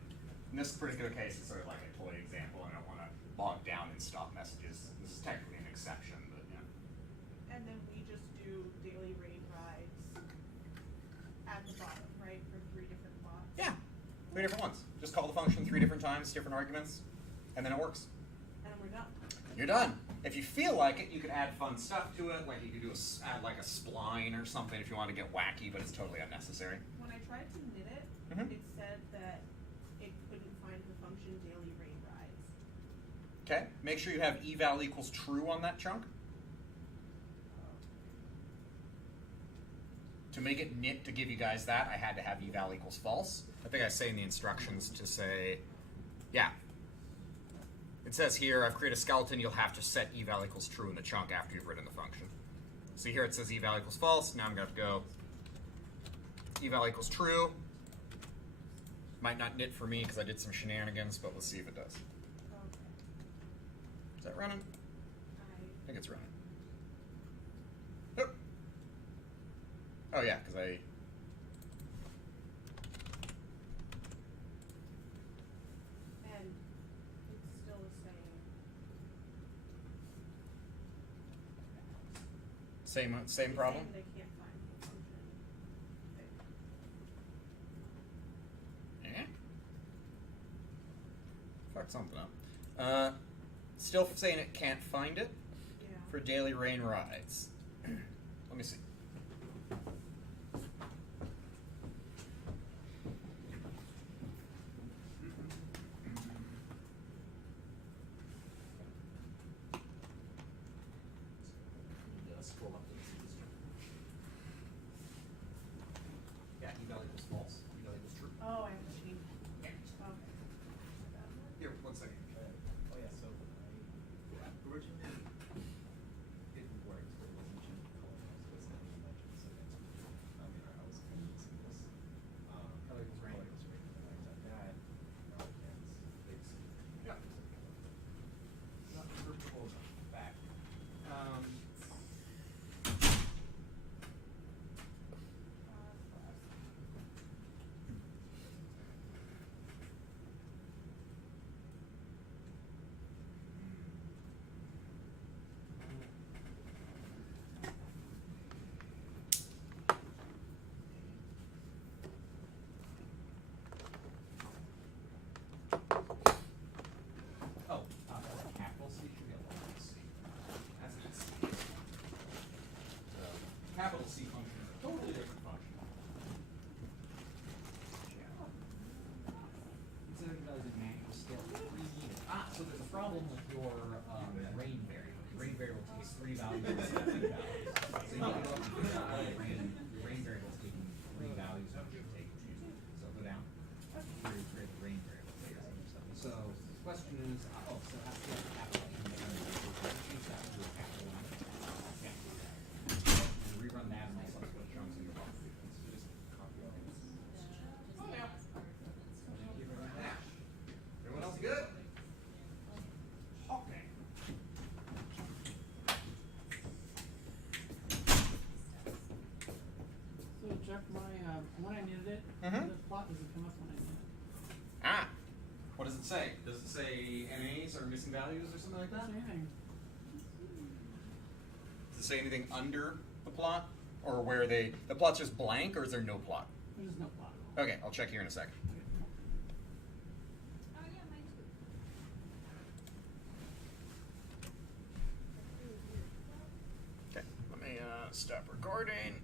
in this particular case, it's sort of like a toy example, and I don't want to bog down in stop messages. This is technically an exception, but yeah. And then we just do daily rate rides at the bottom, right, for 3 different plots? Yeah, 3 different ones. Just call the function 3 different times, different arguments, and then it works. And we're done. You're done. If you feel like it, you could add fun stuff to it, like you could add like a spline or something if you want to get wacky, but it's totally unnecessary. When I tried to knit it, Mhm. it said that it couldn't find the function daily rate rides. Okay, make sure you have eval equals true on that chunk. To make it knit to give you guys that, I had to have eval equals false. I think I say in the instructions to say, yeah. It says here, I've created a skeleton, you'll have to set eval equals true in the chunk after you've written the function. See here it says eval equals false, now I'm going to have to go eval equals true. Might not knit for me because I did some shenanigans, but let's see if it does. Okay. Is that running? I think it's running. Oh, oh yeah, because I... And it's still the same. Same problem? They can't find the function. Yeah. Fuck something up. Still saying it can't find it Yeah. for daily rain rides. Let me see. Scroll up to the system. Yeah, eval equals false. Eval equals true. Oh, I have to change. Yeah. Okay. Here, 1 second. Oh yeah, so I originally didn't work problem with your rain variable. Your rain variable takes 3 values instead of 2 values. So you need to go up and figure out why your rain variable is taking 3 values when it should take 2. So go down. Create the rain variable. So the question is, so it has to be a capital N there. Change that to a capital N. Yeah. And rerun that and all subsequent chunks in your buffer. So just copy all this. Oh, yeah. Thank you very much. Everyone else good? Okay. So Jeff, when I needed it, Mhm. the plot doesn't come up when I need it. Ah. What does it say? Does it say MAs or missing values or something like that? Doesn't say anything. Does it say anything under the plot? Or where the plot's just blank, or is there no plot? There's no plot. Okay, I'll check here in a second. Oh yeah, mine too. Okay, let me stop recording.